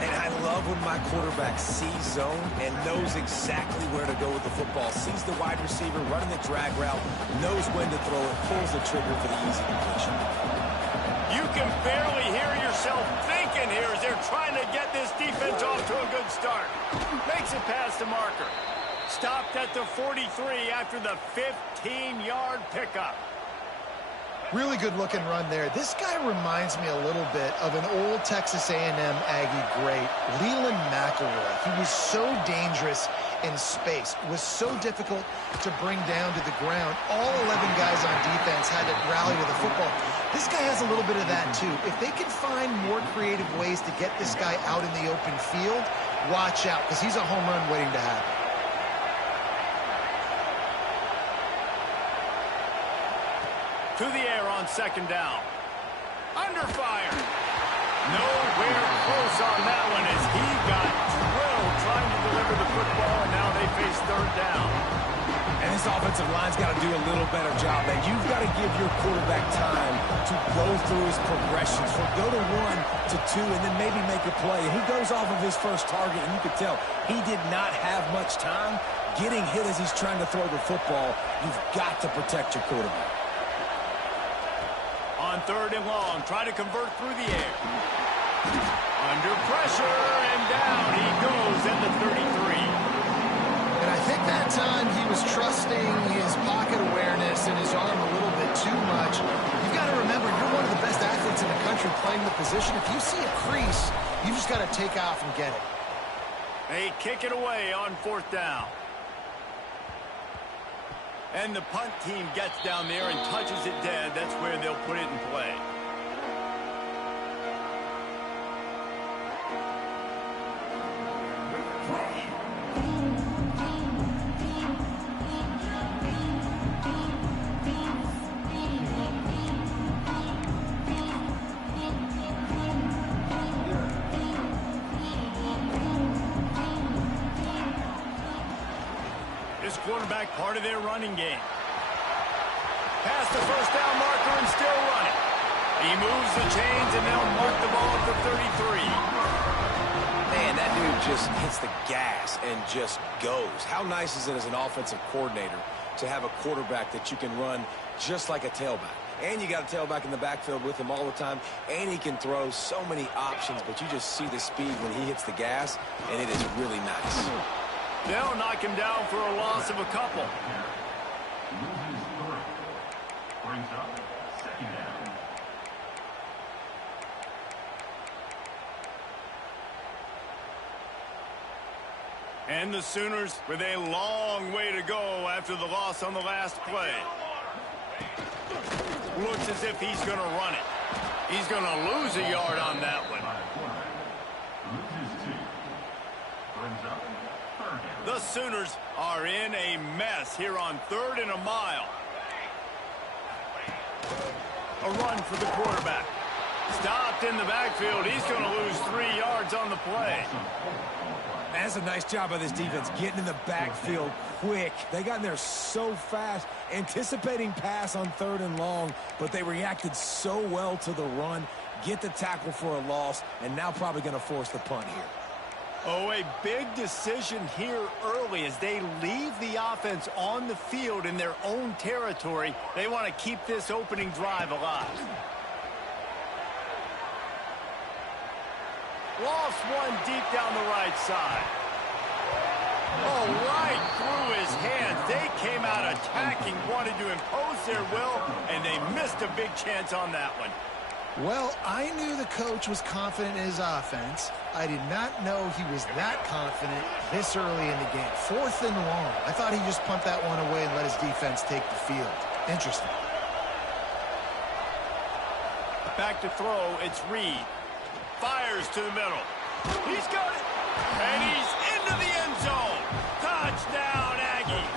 And I love when my quarterback sees zone and knows exactly where to go with the football. Sees the wide receiver running the drag route, knows when to throw it, pulls the trigger for the easy completion. You can barely hear yourself thinking here as they're trying to get this defense off to a good start. Makes it past the marker. Stopped at the 43 after the 15-yard pickup. Really good looking run there. This guy reminds me a little bit of an old Texas A&M Aggie great, Leland McElroy. He was so dangerous in space. It was so difficult to bring down to the ground. All 11 guys on defense had to rally to the football. This guy has a little bit of that too. If they can find more creative ways to get this guy out in the open field, watch out, because he's a home run waiting to happen. To the air on second down. Under fire. Nowhere close on that one as he got drilled trying to deliver the football, and now they face third down. And this offensive line's got to do a little better job, man. You've got to give your quarterback time to go through his progressions. From go to 1 to 2 and then maybe make a play. And he goes off of his first target, and you could tell he did not have much time getting hit as he's trying to throw the football. You've got to protect your quarterback. On third and long, try to convert through the air. Under pressure, and down he goes at the 33. And I think that time he was trusting his pocket awareness and his arm a little bit too much. You've got to remember, you're one of the best athletes in the country playing the position. If you see a crease, you just got to take off and get it. They kick it away on fourth down. And the punt team gets down there and touches it dead. That's where they'll put it in play. This quarterback part of their running game. Past the first down marker and still running. He moves the chains and they'll mark the ball at the 33. Man, that dude just hits the gas and just goes. How nice is it as an offensive coordinator to have a quarterback that you can run just like a tailback? And you got a tailback in the backfield with him all the time, and he can throw so many options, but you just see the speed when he hits the gas, and it is really nice. They'll knock him down for a loss of a couple. Brings up second down. And the Sooners with a long way to go after the loss on the last play. Looks as if he's going to run it. He's going to lose a yard on that one. Loses 2. Brings up third down. The Sooners are in a mess here on 3rd and a mile. A run for the quarterback. Stopped in the backfield. He's going to lose 3 yards on the play. That's a nice job by this defense, getting in the backfield quick. They got in there so fast, anticipating pass on 3rd and long, but they reacted so well to the run, get the tackle for a loss, and now probably going to force the punt here. Oh, a big decision here early as they leave the offense on the field in their own territory. They want to keep this opening drive alive. Lost one deep down the right side. Oh, right through his hands. They came out attacking, wanted to impose their will, and they missed a big chance on that one. Well, I knew the coach was confident in his offense. I did not know he was that confident this early in the game. 4th and long. I thought he just pumped that one away and let his defense take the field. Interesting. Back to throw, it's Reed. Fires to the middle. He's got it. And he's into the end zone. Touchdown, Aggies.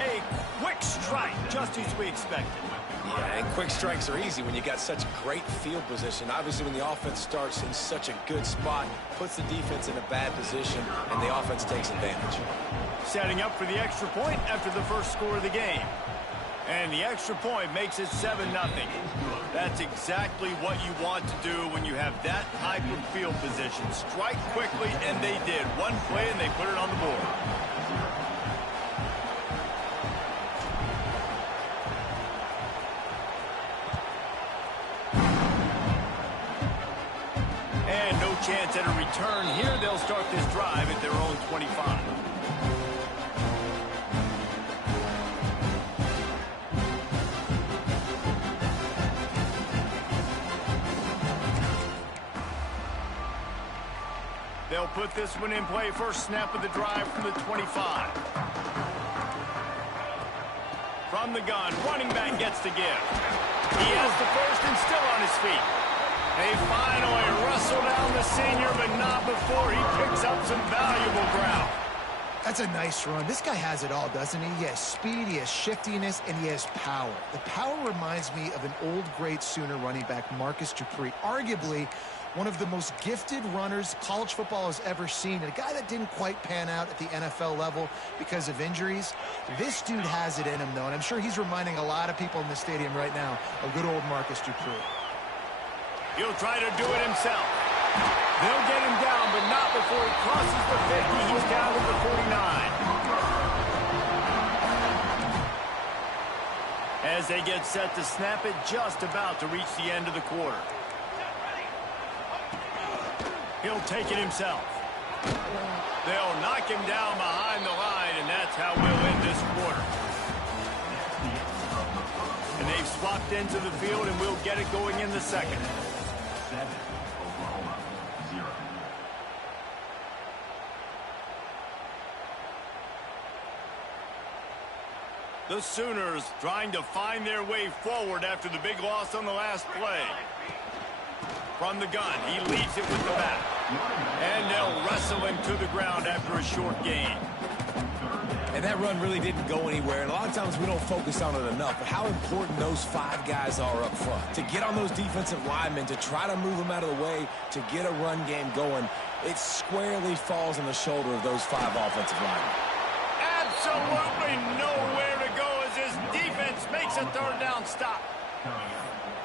A quick strike, just as we expected. Yeah, and quick strikes are easy when you got such great field position. Obviously, when the offense starts in such a good spot, puts the defense in a bad position, and the offense takes advantage. Setting up for the extra point after the first score of the game. And the extra point makes it 7-0. That's exactly what you want to do when you have that type of field position. Strike quickly, and they did. One play, and they put it on the board. And no chance at a return here. They'll start this drive at their own 25. They'll put this one in play. First snap of the drive from the 25. From the gun, running back gets the give. He has the first and still on his feet. They finally wrestle down the senior, but not before he picks up some valuable ground. That's a nice run. This guy has it all, doesn't he? He has speed, he has shiftiness, and he has power. The power reminds me of an old great Sooner running back, Marcus Dupree. Arguably one of the most gifted runners college football has ever seen. And a guy that didn't quite pan out at the NFL level because of injuries. This dude has it in him, though, and I'm sure he's reminding a lot of people in the stadium right now of good old Marcus Dupree. He'll try to do it himself. They'll get him down, but not before he crosses the 50. He's down to the 49. As they get set to snap it, just about to reach the end of the quarter. He'll take it himself. They'll knock him down behind the line, and that's how we'll end this quarter. And they've swapped into the field, and we'll get it going in the second. 7, Oklahoma, 0. The Sooners trying to find their way forward after the big loss on the last play. From the gun, he leaves it with the back. And they'll wrestle him to the ground after a short gain. And that run really didn't go anywhere, and a lot of times we don't focus on it enough, but how important those 5 guys are up front. To get on those defensive linemen, to try to move them out of the way, to get a run game going, it squarely falls on the shoulder of those 5 offensive linemen. Absolutely nowhere to go as his defense makes a third down stop.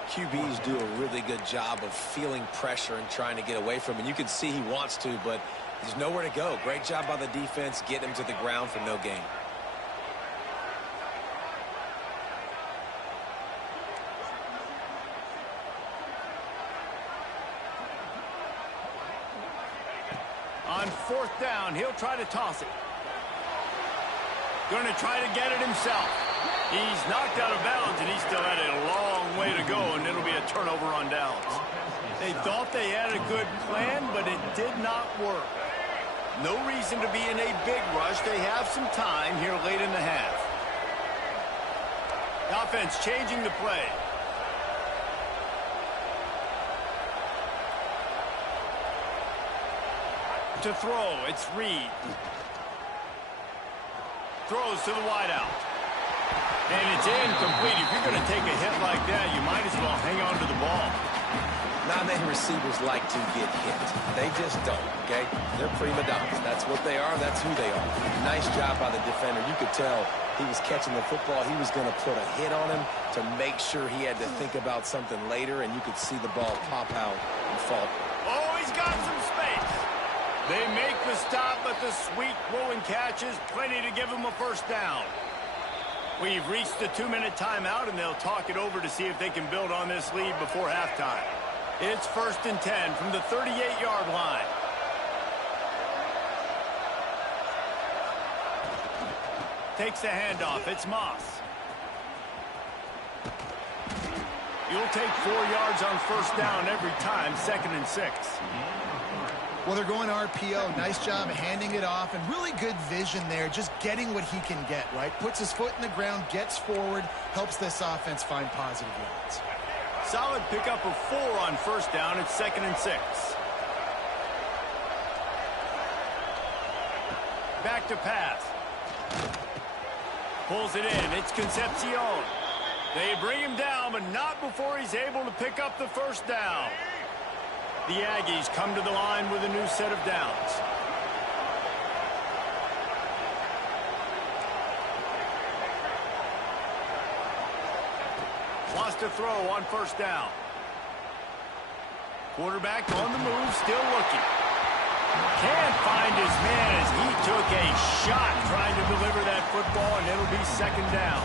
QBs do a really good job of feeling pressure and trying to get away from it. And you can see he wants to, but there's nowhere to go. Great job by the defense, getting him to the ground for no gain. On 4th down, he'll try to toss it. Going to try to get it himself. He's knocked out of bounds, and he still had a long way to go, and it'll be a turnover on downs. They thought they had a good plan, but it did not work. No reason to be in a big rush. They have some time here late in the half. The offense changing the play. To throw, it's Reed. Throws to the wideout. And it's incomplete. If you're going to take a hit like that, you might as well hang on to the ball. Not many receivers like to get hit. They just don't, okay? They're prima donnas. That's what they are. That's who they are. Nice job by the defender. You could tell he was catching the football. He was going to put a hit on him to make sure he had to think about something later, and you could see the ball pop out and fall. Oh, he's got some space. They make the stop, but the sweet rolling catch is plenty to give him a first down. We've reached the 2-minute timeout, and they'll talk it over to see if they can build on this lead before halftime. It's 1st and 10 from the 38-yard line. Takes the handoff. It's Moss. You'll take 4 yards on first down every time, 2nd and 6. Well, they're going RPO. Nice job handing it off, and really good vision there, just getting what he can get, right? Puts his foot in the ground, gets forward, helps this offense find positive yards. Solid pickup of 4 on first down. It's 2nd and 6. Back to pass. Pulls it in. It's Concepcion. They bring him down, but not before he's able to pick up the first down. The Aggies come to the line with a new set of downs. Wants to throw on first down. Quarterback on the move, still looking. Can't find his man as he took a shot trying to deliver that football, and it'll be 2nd down.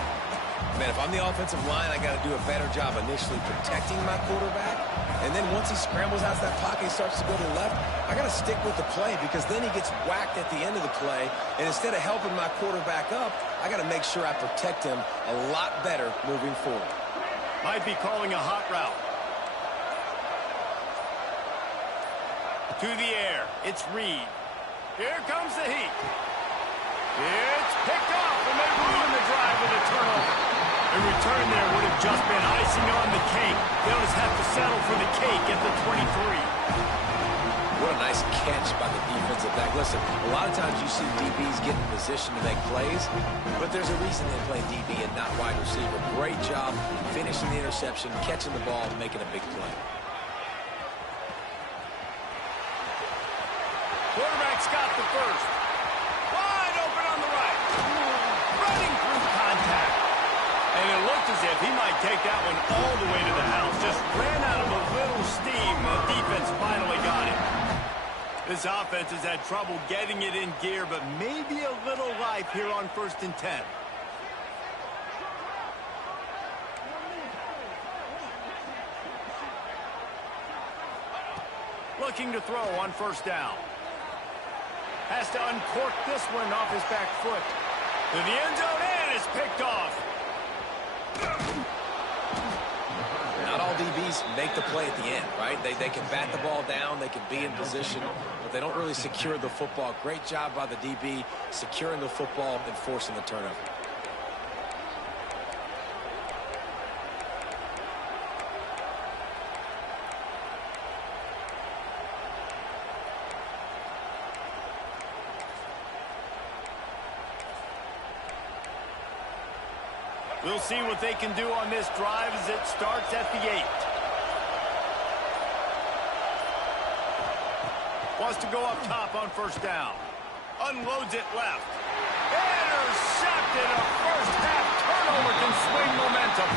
Man, if I'm the offensive line, I got to do a better job initially protecting my quarterback. And then once he scrambles out of that pocket, he starts to go to the left, I got to stick with the play because then he gets whacked at the end of the play. And instead of helping my quarterback up, I got to make sure I protect him a lot better moving forward. Might be calling a hot route. To the air. It's Reed. Here comes the heat. It's picked off, and they ruin the drive with a turnover. A return there would have just been icing on the cake. They'll just have to settle for the cake at the 23. What a nice catch by the defensive back. Listen, a lot of times you see DBs get in position to make plays, but there's a reason they play DB and not wide receiver. Great job finishing the interception, catching the ball, making a big play. Quarterback's got the first. Wide open on the right. Running through contact. And it looked as if he might take that one all the way to the house. Just ran out of a little steam. The defense finally got it. This offense has had trouble getting it in gear, but maybe a little life here on 1st and 10. Looking to throw on first down. Has to uncork this one off his back foot. To the end zone, and it's picked off. Not all DBs make the play at the end, right? They can bat the ball down, they can be in position, but they don't really secure the football. Great job by the DB securing the football and forcing the turnover. We'll see what they can do on this drive as it starts at the 8. Wants to go up top on first down. Unloads it left. Intercepted. A first-half turnover can swing momentum.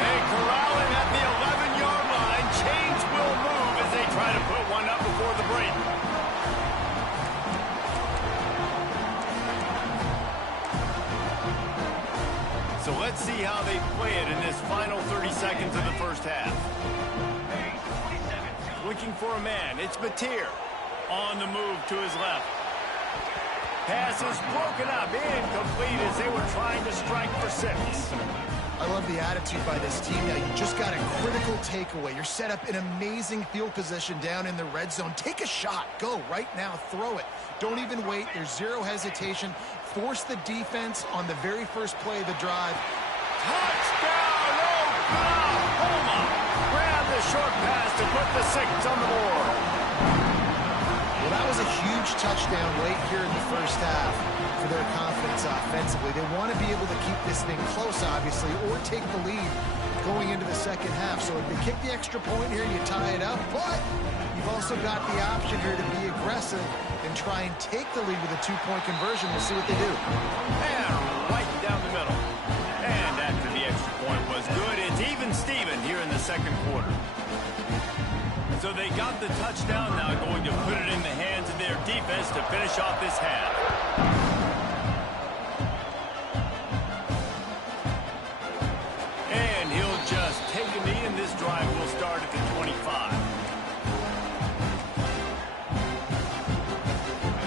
They corral him at the 11-yard line. Chains will move as they try to put one up before the break. So let's see how they play it in this final 30 seconds of the first half. Looking for a man. It's Batir. On the move to his left. Pass is broken up. Incomplete as they were trying to strike for 6. I love the attitude by this team now. You just got a critical takeaway. You're set up in amazing field position down in the red zone. Take a shot. Go right now. Throw it. Don't even wait. There's zero hesitation. Force the defense on the very first play of the drive. Touchdown, Oklahoma! Grab the short pass to put the 6 on the board. Well, that was a huge touchdown late here in the first half for their confidence offensively. They want to be able to keep this thing close, obviously, or take the lead going into the second half. So if they kick the extra point here, you tie it up, but you've also got the option here to be aggressive and try and take the lead with a two-point conversion. We'll see what they do. And right down the middle. And after the extra point was good, it's even Steven here in the second quarter. So they got the touchdown, now going to put it in the hands of their defense to finish off this half. And he'll just take a knee, and this drive will start at the 25.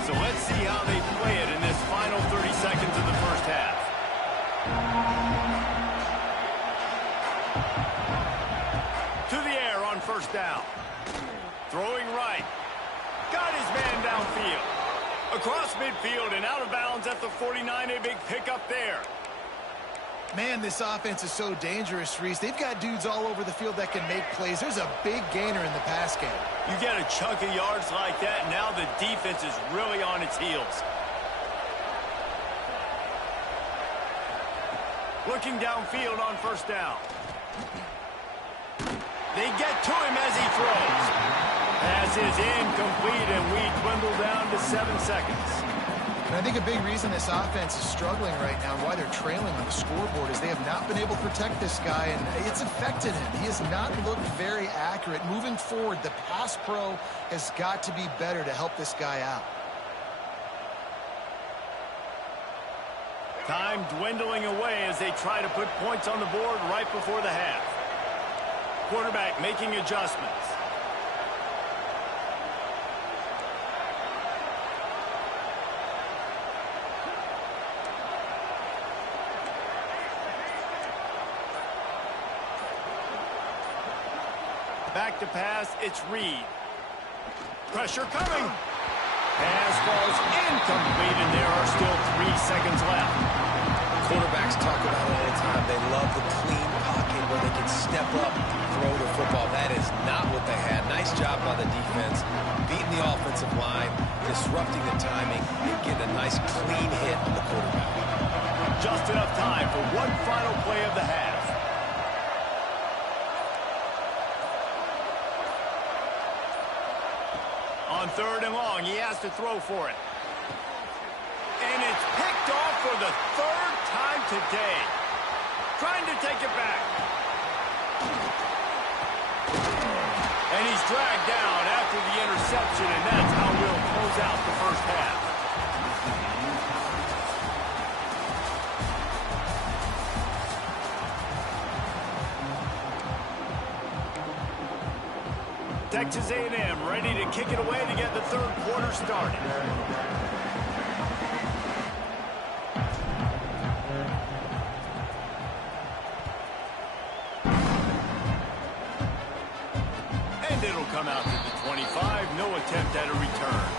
So let's see how they play it in this final 30 seconds of the first half. To the air on first down. Throwing right. Got his man downfield. Across midfield and out of bounds at the 49. A big pickup there. Man, this offense is so dangerous, Reese. They've got dudes all over the field that can make plays. There's a big gainer in the pass game. You get a chunk of yards like that, now the defense is really on its heels. Looking downfield on first down. They get to him as he throws. Pass is incomplete, and we dwindle down to 7 seconds. And I think a big reason this offense is struggling right now and why they're trailing on the scoreboard is they have not been able to protect this guy, and it's affected him. He has not looked very accurate. Moving forward, the pass pro has got to be better to help this guy out. Time dwindling away as they try to put points on the board right before the half. Quarterback making adjustments. Back to pass, it's Reed. Pressure coming. Pass falls incomplete, and there are still 3 seconds left. Quarterbacks talk about it all the time. They love the clean pocket where they can step up, throw the football. That is not what they had. Nice job by the defense, beating the offensive line, disrupting the timing, and getting a nice clean hit on the quarterback. Just enough time for one final play of the half. On third and long, he has to throw for it. And it's picked off for the third time today. Trying to take it back. And he's dragged down after the interception, and that's how we'll close out the first half. Texas A&M ready to kick it away to get the third quarter started. And it'll come out to the 25. No attempt at a return.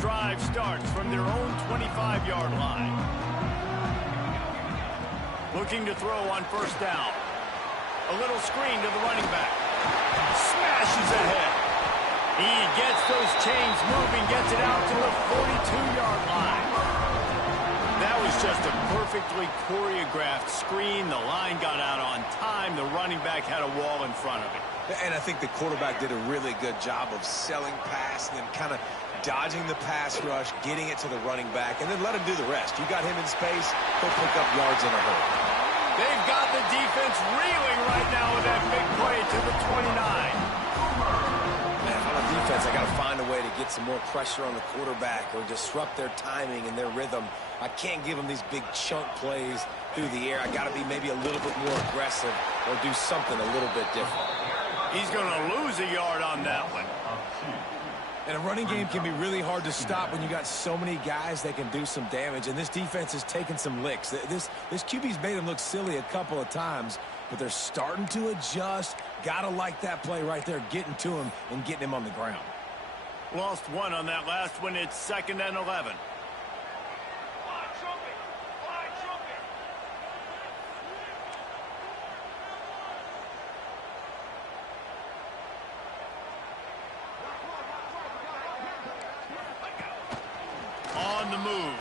Drive starts from their own 25-yard line. Looking to throw on first down. A little screen to the running back. Smashes ahead. He gets those chains moving, gets it out to the 42-yard line. That was just a perfectly choreographed screen. The line got out on time. The running back had a wall in front of it. And I think the quarterback did a really good job of selling past and then kind of dodging the pass rush, getting it to the running back, and then let him do the rest. You got him in space, he'll pick up yards in a hurry. They've got the defense reeling right now with that big play to the 29. Man, on the defense, I got to find a way to get some more pressure on the quarterback or disrupt their timing and their rhythm. I can't give them these big chunk plays through the air. I got to be maybe a little bit more aggressive or do something a little bit different. He's going to lose a yard on that one. And a running game can be really hard to stop when you got so many guys that can do some damage. And this defense is taking some licks. This QB's made him look silly a couple of times, but they're starting to adjust. Gotta like that play right there, getting to him and getting him on the ground. Lost one on that last one. It's 2nd and 11. On the move.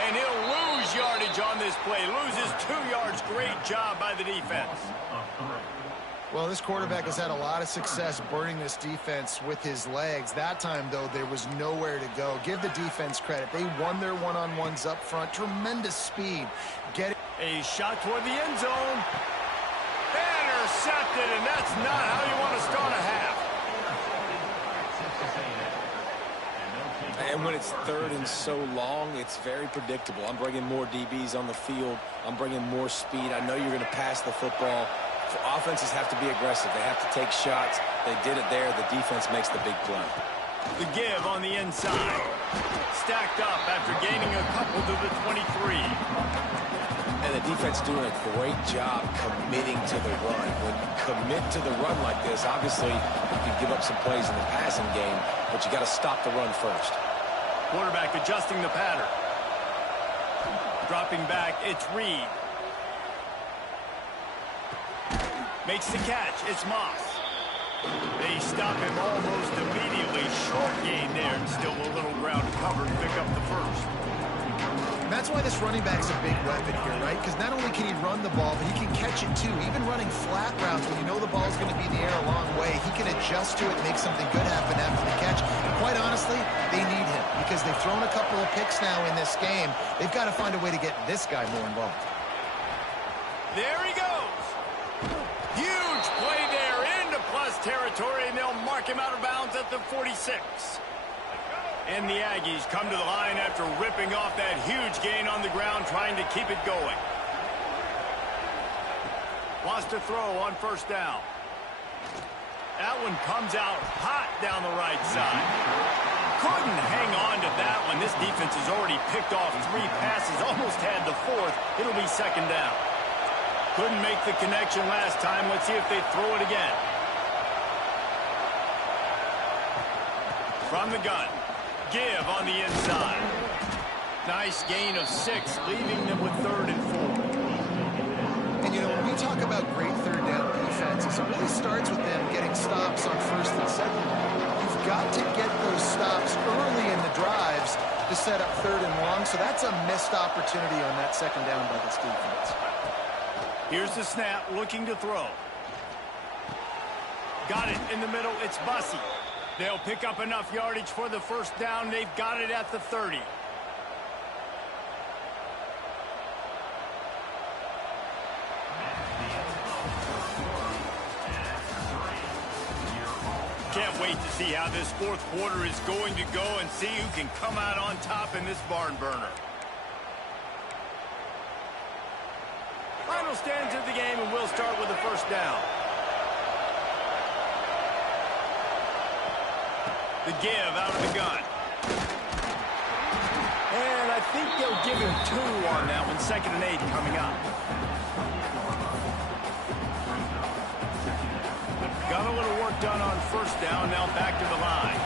And he'll lose yardage on this play. Loses 2 yards. Great job by the defense. Well, this quarterback has had a lot of success burning this defense with his legs. That time, though, there was nowhere to go. Give the defense credit. They won their one-on-ones up front. Tremendous speed. Get it. A shot toward the end zone. Intercepted, and that's not how you want to start a half. And when it's 3rd and so long, it's very predictable. I'm bringing more DBs on the field. I'm bringing more speed. I know you're going to pass the football. Offenses have to be aggressive. They have to take shots. They did it there. The defense makes the big play. The give on the inside. Stacked up after gaining a couple to the 23. And the defense doing a great job committing to the run. When you commit to the run like this, obviously you can give up some plays in the passing game, but you got to stop the run first. Quarterback adjusting the pattern. Dropping back, it's Reed. Makes the catch, it's Moss. They stop him almost immediately. Short gain there, and still a little ground covered to pick up the first. And that's why this running back's a big weapon here, right? Because not only can he run the ball, but he can catch it too. Even running flat routes when you know the ball's going to be in the air a long way, he can adjust to it, make something good happen after the catch. And quite honestly, they need him because they've thrown a couple of picks now in this game. They've got to find a way to get this guy more involved. There he goes. Huge play there into plus territory, and they'll mark him out of bounds at the 46. And the Aggies come to the line after ripping off that huge gain on the ground, trying to keep it going. Wants to throw on 1st down. That one comes out hot down the right side. Couldn't hang on to that one. This defense has already picked off 3 passes, almost had the 4th. It'll be 2nd down. Couldn't make the connection last time. Let's see if they throw it again. From the gun. Give on the inside. Nice gain of 6, leaving them with 3rd and 4. And, you know, when we talk about great 3rd down defenses, it really starts with them getting stops on 1st and 2nd. You've got to get those stops early in the drives to set up 3rd and long, so that's a missed opportunity on that 2nd down by this defense. Here's the snap, looking to throw. Got it in the middle, it's Bussey. They'll pick up enough yardage for the 1st down. They've got it at the 30. Can't wait to see how this 4th quarter is going to go and see who can come out on top in this barn burner. Final stands of the game, and we'll start with the 1st down. The give out of the gun. And I think they'll give him 2 on that one. 2nd and 8 coming up. Got a little work done on 1st down. Now back to the line.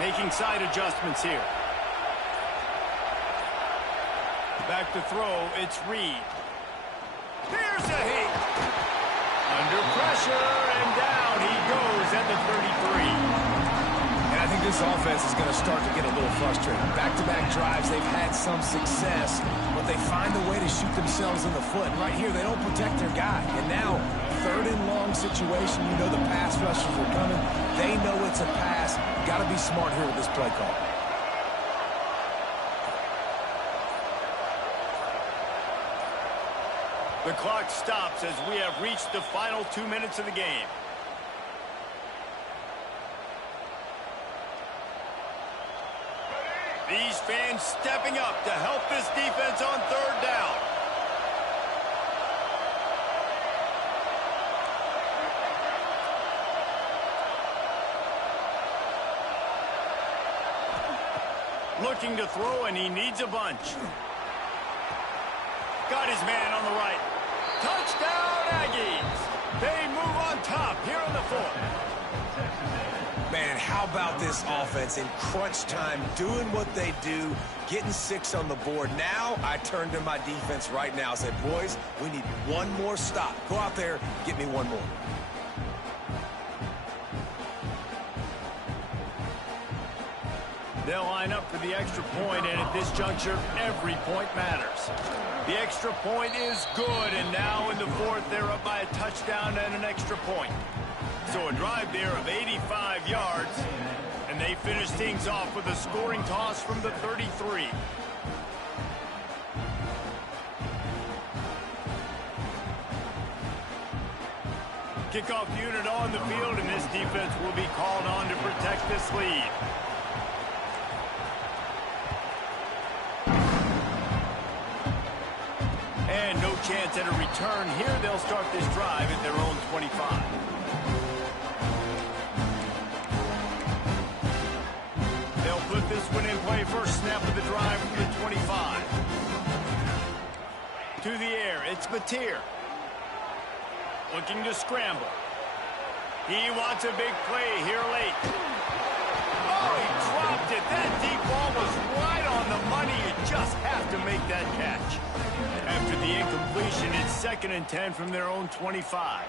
Making side adjustments here. Back to throw, it's Reed. There's a hit. Under pressure, and down he goes at the 33. And I think this offense is going to start to get a little frustrated. Back-to-back drives, they've had some success, but they find a way to shoot themselves in the foot. And right here, they don't protect their guy. And now, 3rd and long situation, you know the pass rushers are coming. They know it's a pass. Got to be smart here with this play call. The clock stops as we have reached the final 2 minutes of the game. These fans stepping up to help this defense on 3rd down. Looking to throw, and he needs a bunch. Got his man on the right. Touchdown, Aggies! They move on top here in the fourth. Man, how about this offense in crunch time, doing what they do, getting 6 on the board. Now I turn to my defense right now and said, boys, we need one more stop. Go out there, get me one more. They'll line up for the extra point, and at this juncture, every point matters. The extra point is good, and now in the fourth, they're up by a touchdown and an extra point. So a drive there of 85 yards, and they finish things off with a scoring toss from the 33. Kickoff unit on the field, and this defense will be called on to protect this lead. And no chance at a return here. They'll start this drive at their own 25. They'll put this one in play. First snap of the drive from the 25. To the air, it's Mateer. Looking to scramble. He wants a big play here late. Oh, he dropped it. That deep ball was right on the money. You just have to make that catch. After the incompletion, it's 2nd and 10 from their own 25.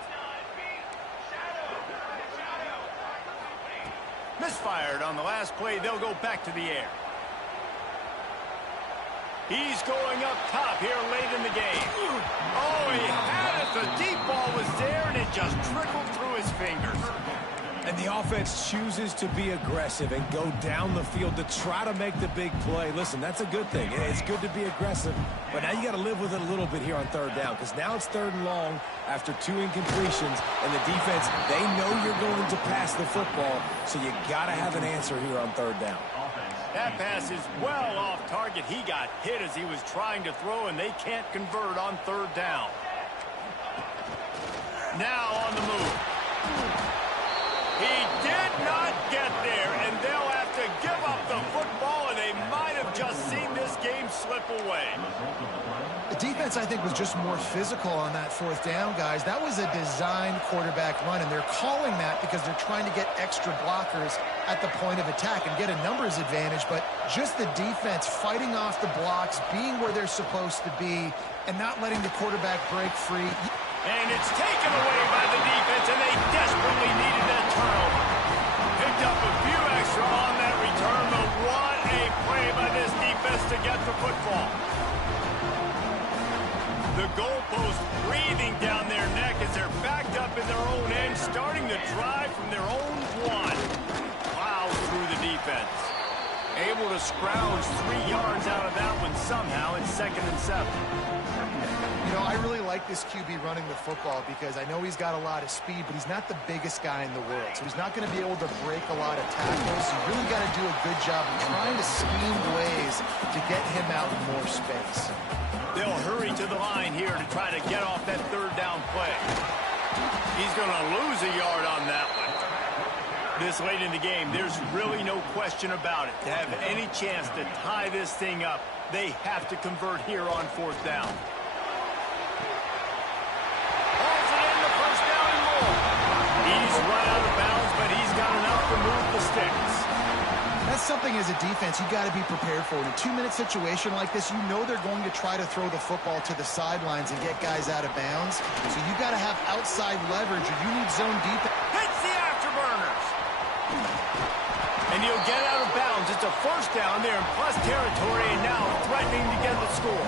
Misfired on the last play. They'll go back to the air. He's going up top here late in the game. Oh, he had it. The deep ball was there, and it just trickled through his fingers. And the offense chooses to be aggressive and go down the field to try to make the big play. Listen, that's a good thing. It's good to be aggressive, but now you got to live with it a little bit here on 3rd down, because now it's 3rd and long after 2 incompletions, and the defense, they know you're going to pass the football, so you got to have an answer here on 3rd down. That pass is well off target. He got hit as he was trying to throw, and they can't convert on 3rd down. Now on the move. He did not get there, and they'll have to give up the football, and they might have just seen this game slip away. The defense, I think, was just more physical on that 4th down, guys. That was a designed quarterback run, and they're calling that because they're trying to get extra blockers at the point of attack and get a numbers advantage, but just the defense fighting off the blocks, being where they're supposed to be, and not letting the quarterback break free. And it's taken away by the defense, and they desperately needed that turnover. Picked up a few extra on that return, but what a play by this defense to get the football. The goalpost breathing down their neck as they're backed up in their own end, starting the drive from their own 1. Plows through the defense. Able to scrounge 3 yards out of that one somehow. It's 2nd and 7. You know, I really like this QB running the football because I know he's got a lot of speed, but he's not the biggest guy in the world. So he's not going to be able to break a lot of tackles. You really got to do a good job of trying to scheme ways to get him out in more space. They'll hurry to the line here to try to get off that 3rd down play. He's going to lose a yard on that one. This late in the game, there's really no question about it. To have any chance to tie this thing up, they have to convert here on 4th down. He's right out of bounds, but he's got enough to move the sticks. That's something as a defense you got to be prepared for. In a 2-minute situation like this, you know they're going to try to throw the football to the sidelines and get guys out of bounds. So you got to have outside leverage, or you need zone defense. Hits the afterburners. And he'll get out of bounds. It's a 1st down there in plus territory, and now threatening to get the score.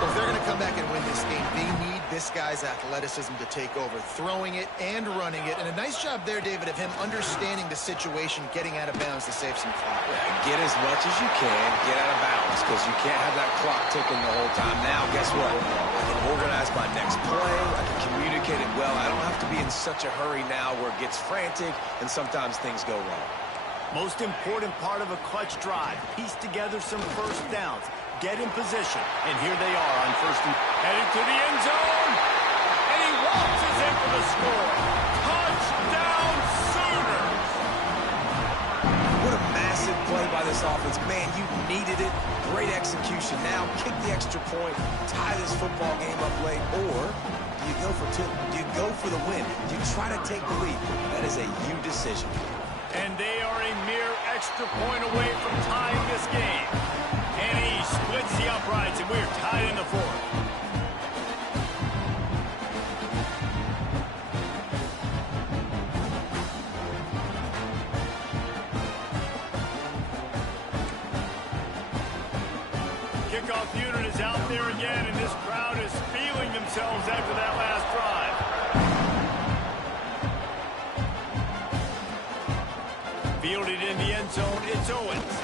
Well, if they're going to come back and win this game, they need this guy's athleticism to take over, throwing it and running it. And a nice job there, David, of him understanding the situation, getting out of bounds to save some clock. Yeah, get as much as you can, get out of bounds, because you can't have that clock ticking the whole time. Now, guess what? I can organize my next play. I can communicate it well. I don't have to be in such a hurry now where it gets frantic and sometimes things go wrong. Most important part of a clutch drive, piece together some 1st downs, get in position, and here they are on 1st and headed to the end zone, and he waltzes in for the score. Touchdown Sooners! What a massive play by this this offense. Man, you needed it. Great execution. Now kick the extra point, tie this football game up late, or do you go for two? Do you go for the win? Do you try to take the lead? That is a you decision. And they are a mere extra point away from tying this game. And he splits the uprights, and we're tied in the fourth. Kickoff unit is out there again, and this crowd is feeling themselves after that last drive. Fielded in the end zone, it's Owens.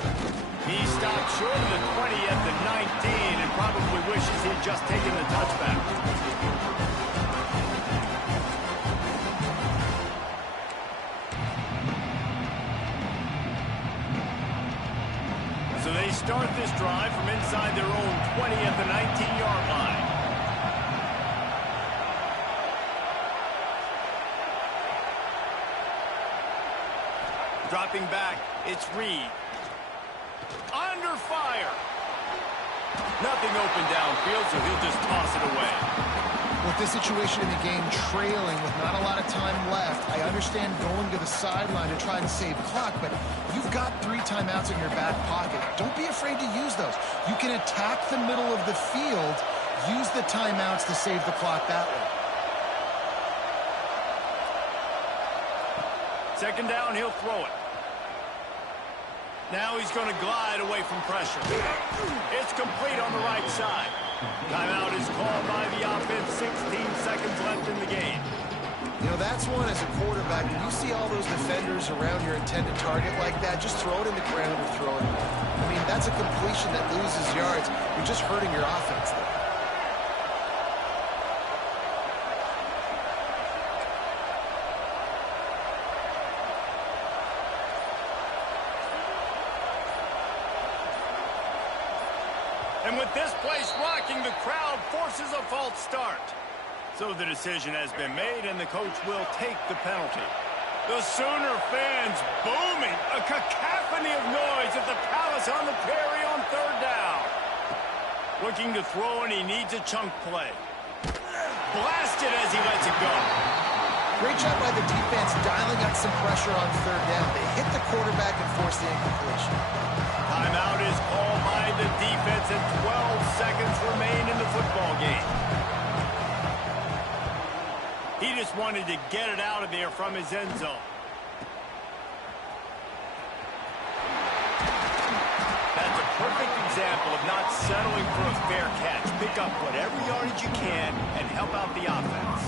He stopped short of the 20 at the 19 and probably wishes he'd just taken the touchback. So they start this drive from inside their own 20 at the 19-yard line. Dropping back, it's Reed. Under fire. Nothing open downfield, so he'll just toss it away. With this situation in the game, trailing with not a lot of time left, I understand going to the sideline to try and save clock, but you've got 3 timeouts in your back pocket. Don't be afraid to use those. You can attack the middle of the field, use the timeouts to save the clock that way. Second down, he'll throw it. Now he's going to glide away from pressure. It's complete on the right side. Timeout is called by the offense. 16 seconds left in the game. You know, that's one as a quarterback. When you see all those defenders around your intended target like that, just throw it in the ground or throw it away. I mean, that's a completion that loses yards. You're just hurting your offense there. And with this place rocking, the crowd forces a false start. So the decision has been made, and the coach will take the penalty. The Sooner fans booming, a cacophony of noise at the Palace on the Prairie on third down. Looking to throw, and he needs a chunk play. Blasted as he lets it go. Great job by the defense dialing up some pressure on third down. They hit the quarterback and forced the incompletion. Timeout is called by the defense, and 12 seconds remain in the football game. He just wanted to get it out of there from his end zone. That's a perfect example of not settling for a fair catch. Pick up whatever yardage you can and help out the offense.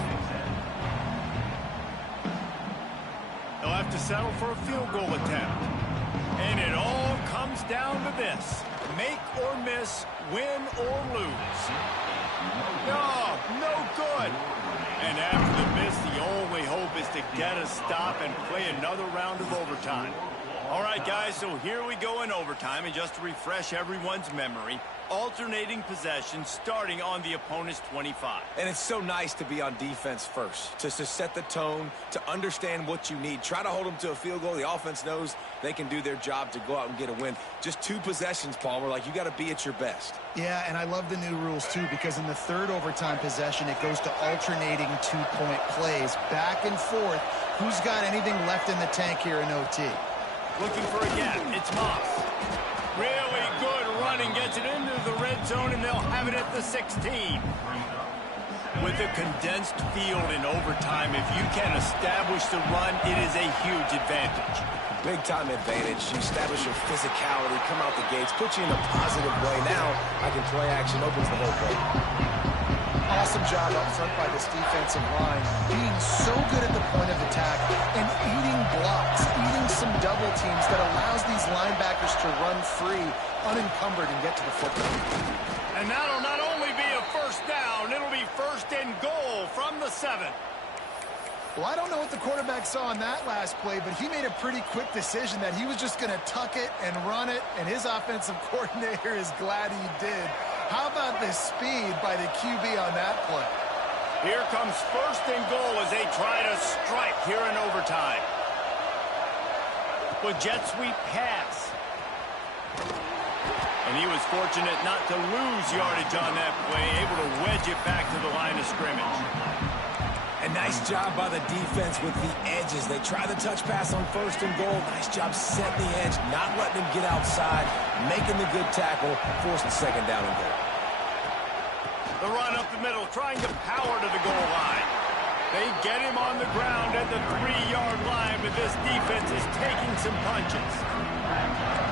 They'll have to settle for a field goal attempt. And it all comes down to this. Make or miss, win or lose. No good. And after the miss, the only hope is to get a stop and play another round of overtime. All right, guys, so here we go in overtime. And just to refresh everyone's memory, alternating possession starting on the opponent's 25. And it's so nice to be on defense first, to set the tone, to understand what you need. Try to hold them to a field goal. The offense knows they can do their job to go out and get a win. Just 2 possessions, Palmer, like you got to be at your best. Yeah, and I love the new rules, too, because in the third overtime possession, it goes to alternating 2-point plays, back and forth. Who's got anything left in the tank here in OT? Looking for a gap. It's Moss. Really good running. Gets it into the red zone, and they'll have it at the 16. With a condensed field in overtime, if you can establish the run, it is a huge advantage. Big-time advantage. You establish your physicality, come out the gates, put you in a positive way. Now, I can play action, opens the whole play. Awesome job up front by this defensive line, being so good at the point of attack and eating blocks, eating some double teams that allows these linebackers to run free, unencumbered, and get to the football. And that'll not only be a first down, it'll be first and goal from the 7. Well, I don't know what the quarterback saw on that last play, but he made a pretty quick decision that he was just going to tuck it and run it, and his offensive coordinator is glad he did. How about the speed by the QB on that play? Here comes first and goal as they try to strike here in overtime. With jet sweep pass. And he was fortunate not to lose yardage on that play, able to wedge it back to the line of scrimmage. A nice job by the defense with the edges. They try the touch pass on 1st and goal. Nice job setting the edge, not letting him get outside, making the good tackle, forcing 2nd down and goal. The run up the middle, trying to power to the goal line. They get him on the ground at the 3-yard line, but this defense is taking some punches.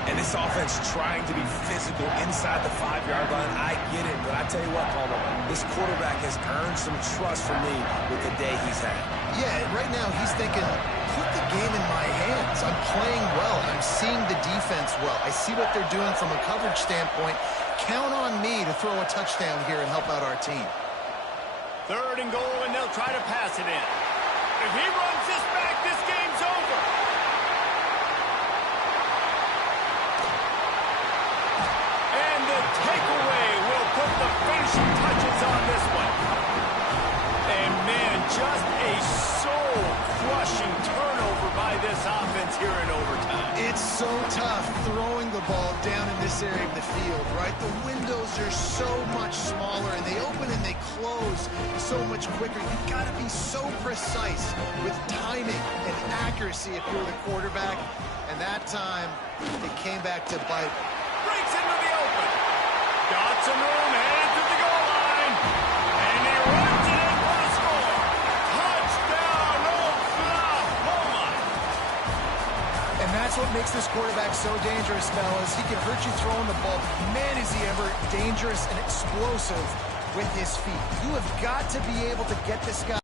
And this offense trying to be physical inside the 5-yard line. I get it, but I tell you what, Palmer, this quarterback has earned some trust from me with the day he's had. Yeah, right now he's thinking, put the game in my hands. I'm playing well. I'm seeing the defense well. I see what they're doing from a coverage standpoint. Count on me to throw a touchdown here and help out our team. 3rd and goal, and they'll try to pass it in. If he runs this back, this game's over. And the takeaway will put the finishing touches on this one. And man, just a soul-crushing turnover by this offense here in overtime. It's so tough throwing the ball down in this area of the field, right? The windows are so much smaller, and they open and they close so much quicker. You've got to be so precise with timing and accuracy if you're the quarterback. And that time, it came back to bite. Breaks into the open. Got some room, headed to the goal line. And he runs it in for a score. Touchdown, Oklahoma. And that's what makes this quarterback so dangerous, fellas. He can hurt you throwing the ball, but man, is he ever dangerous and explosive with his feet. You have got to be able to get this guy.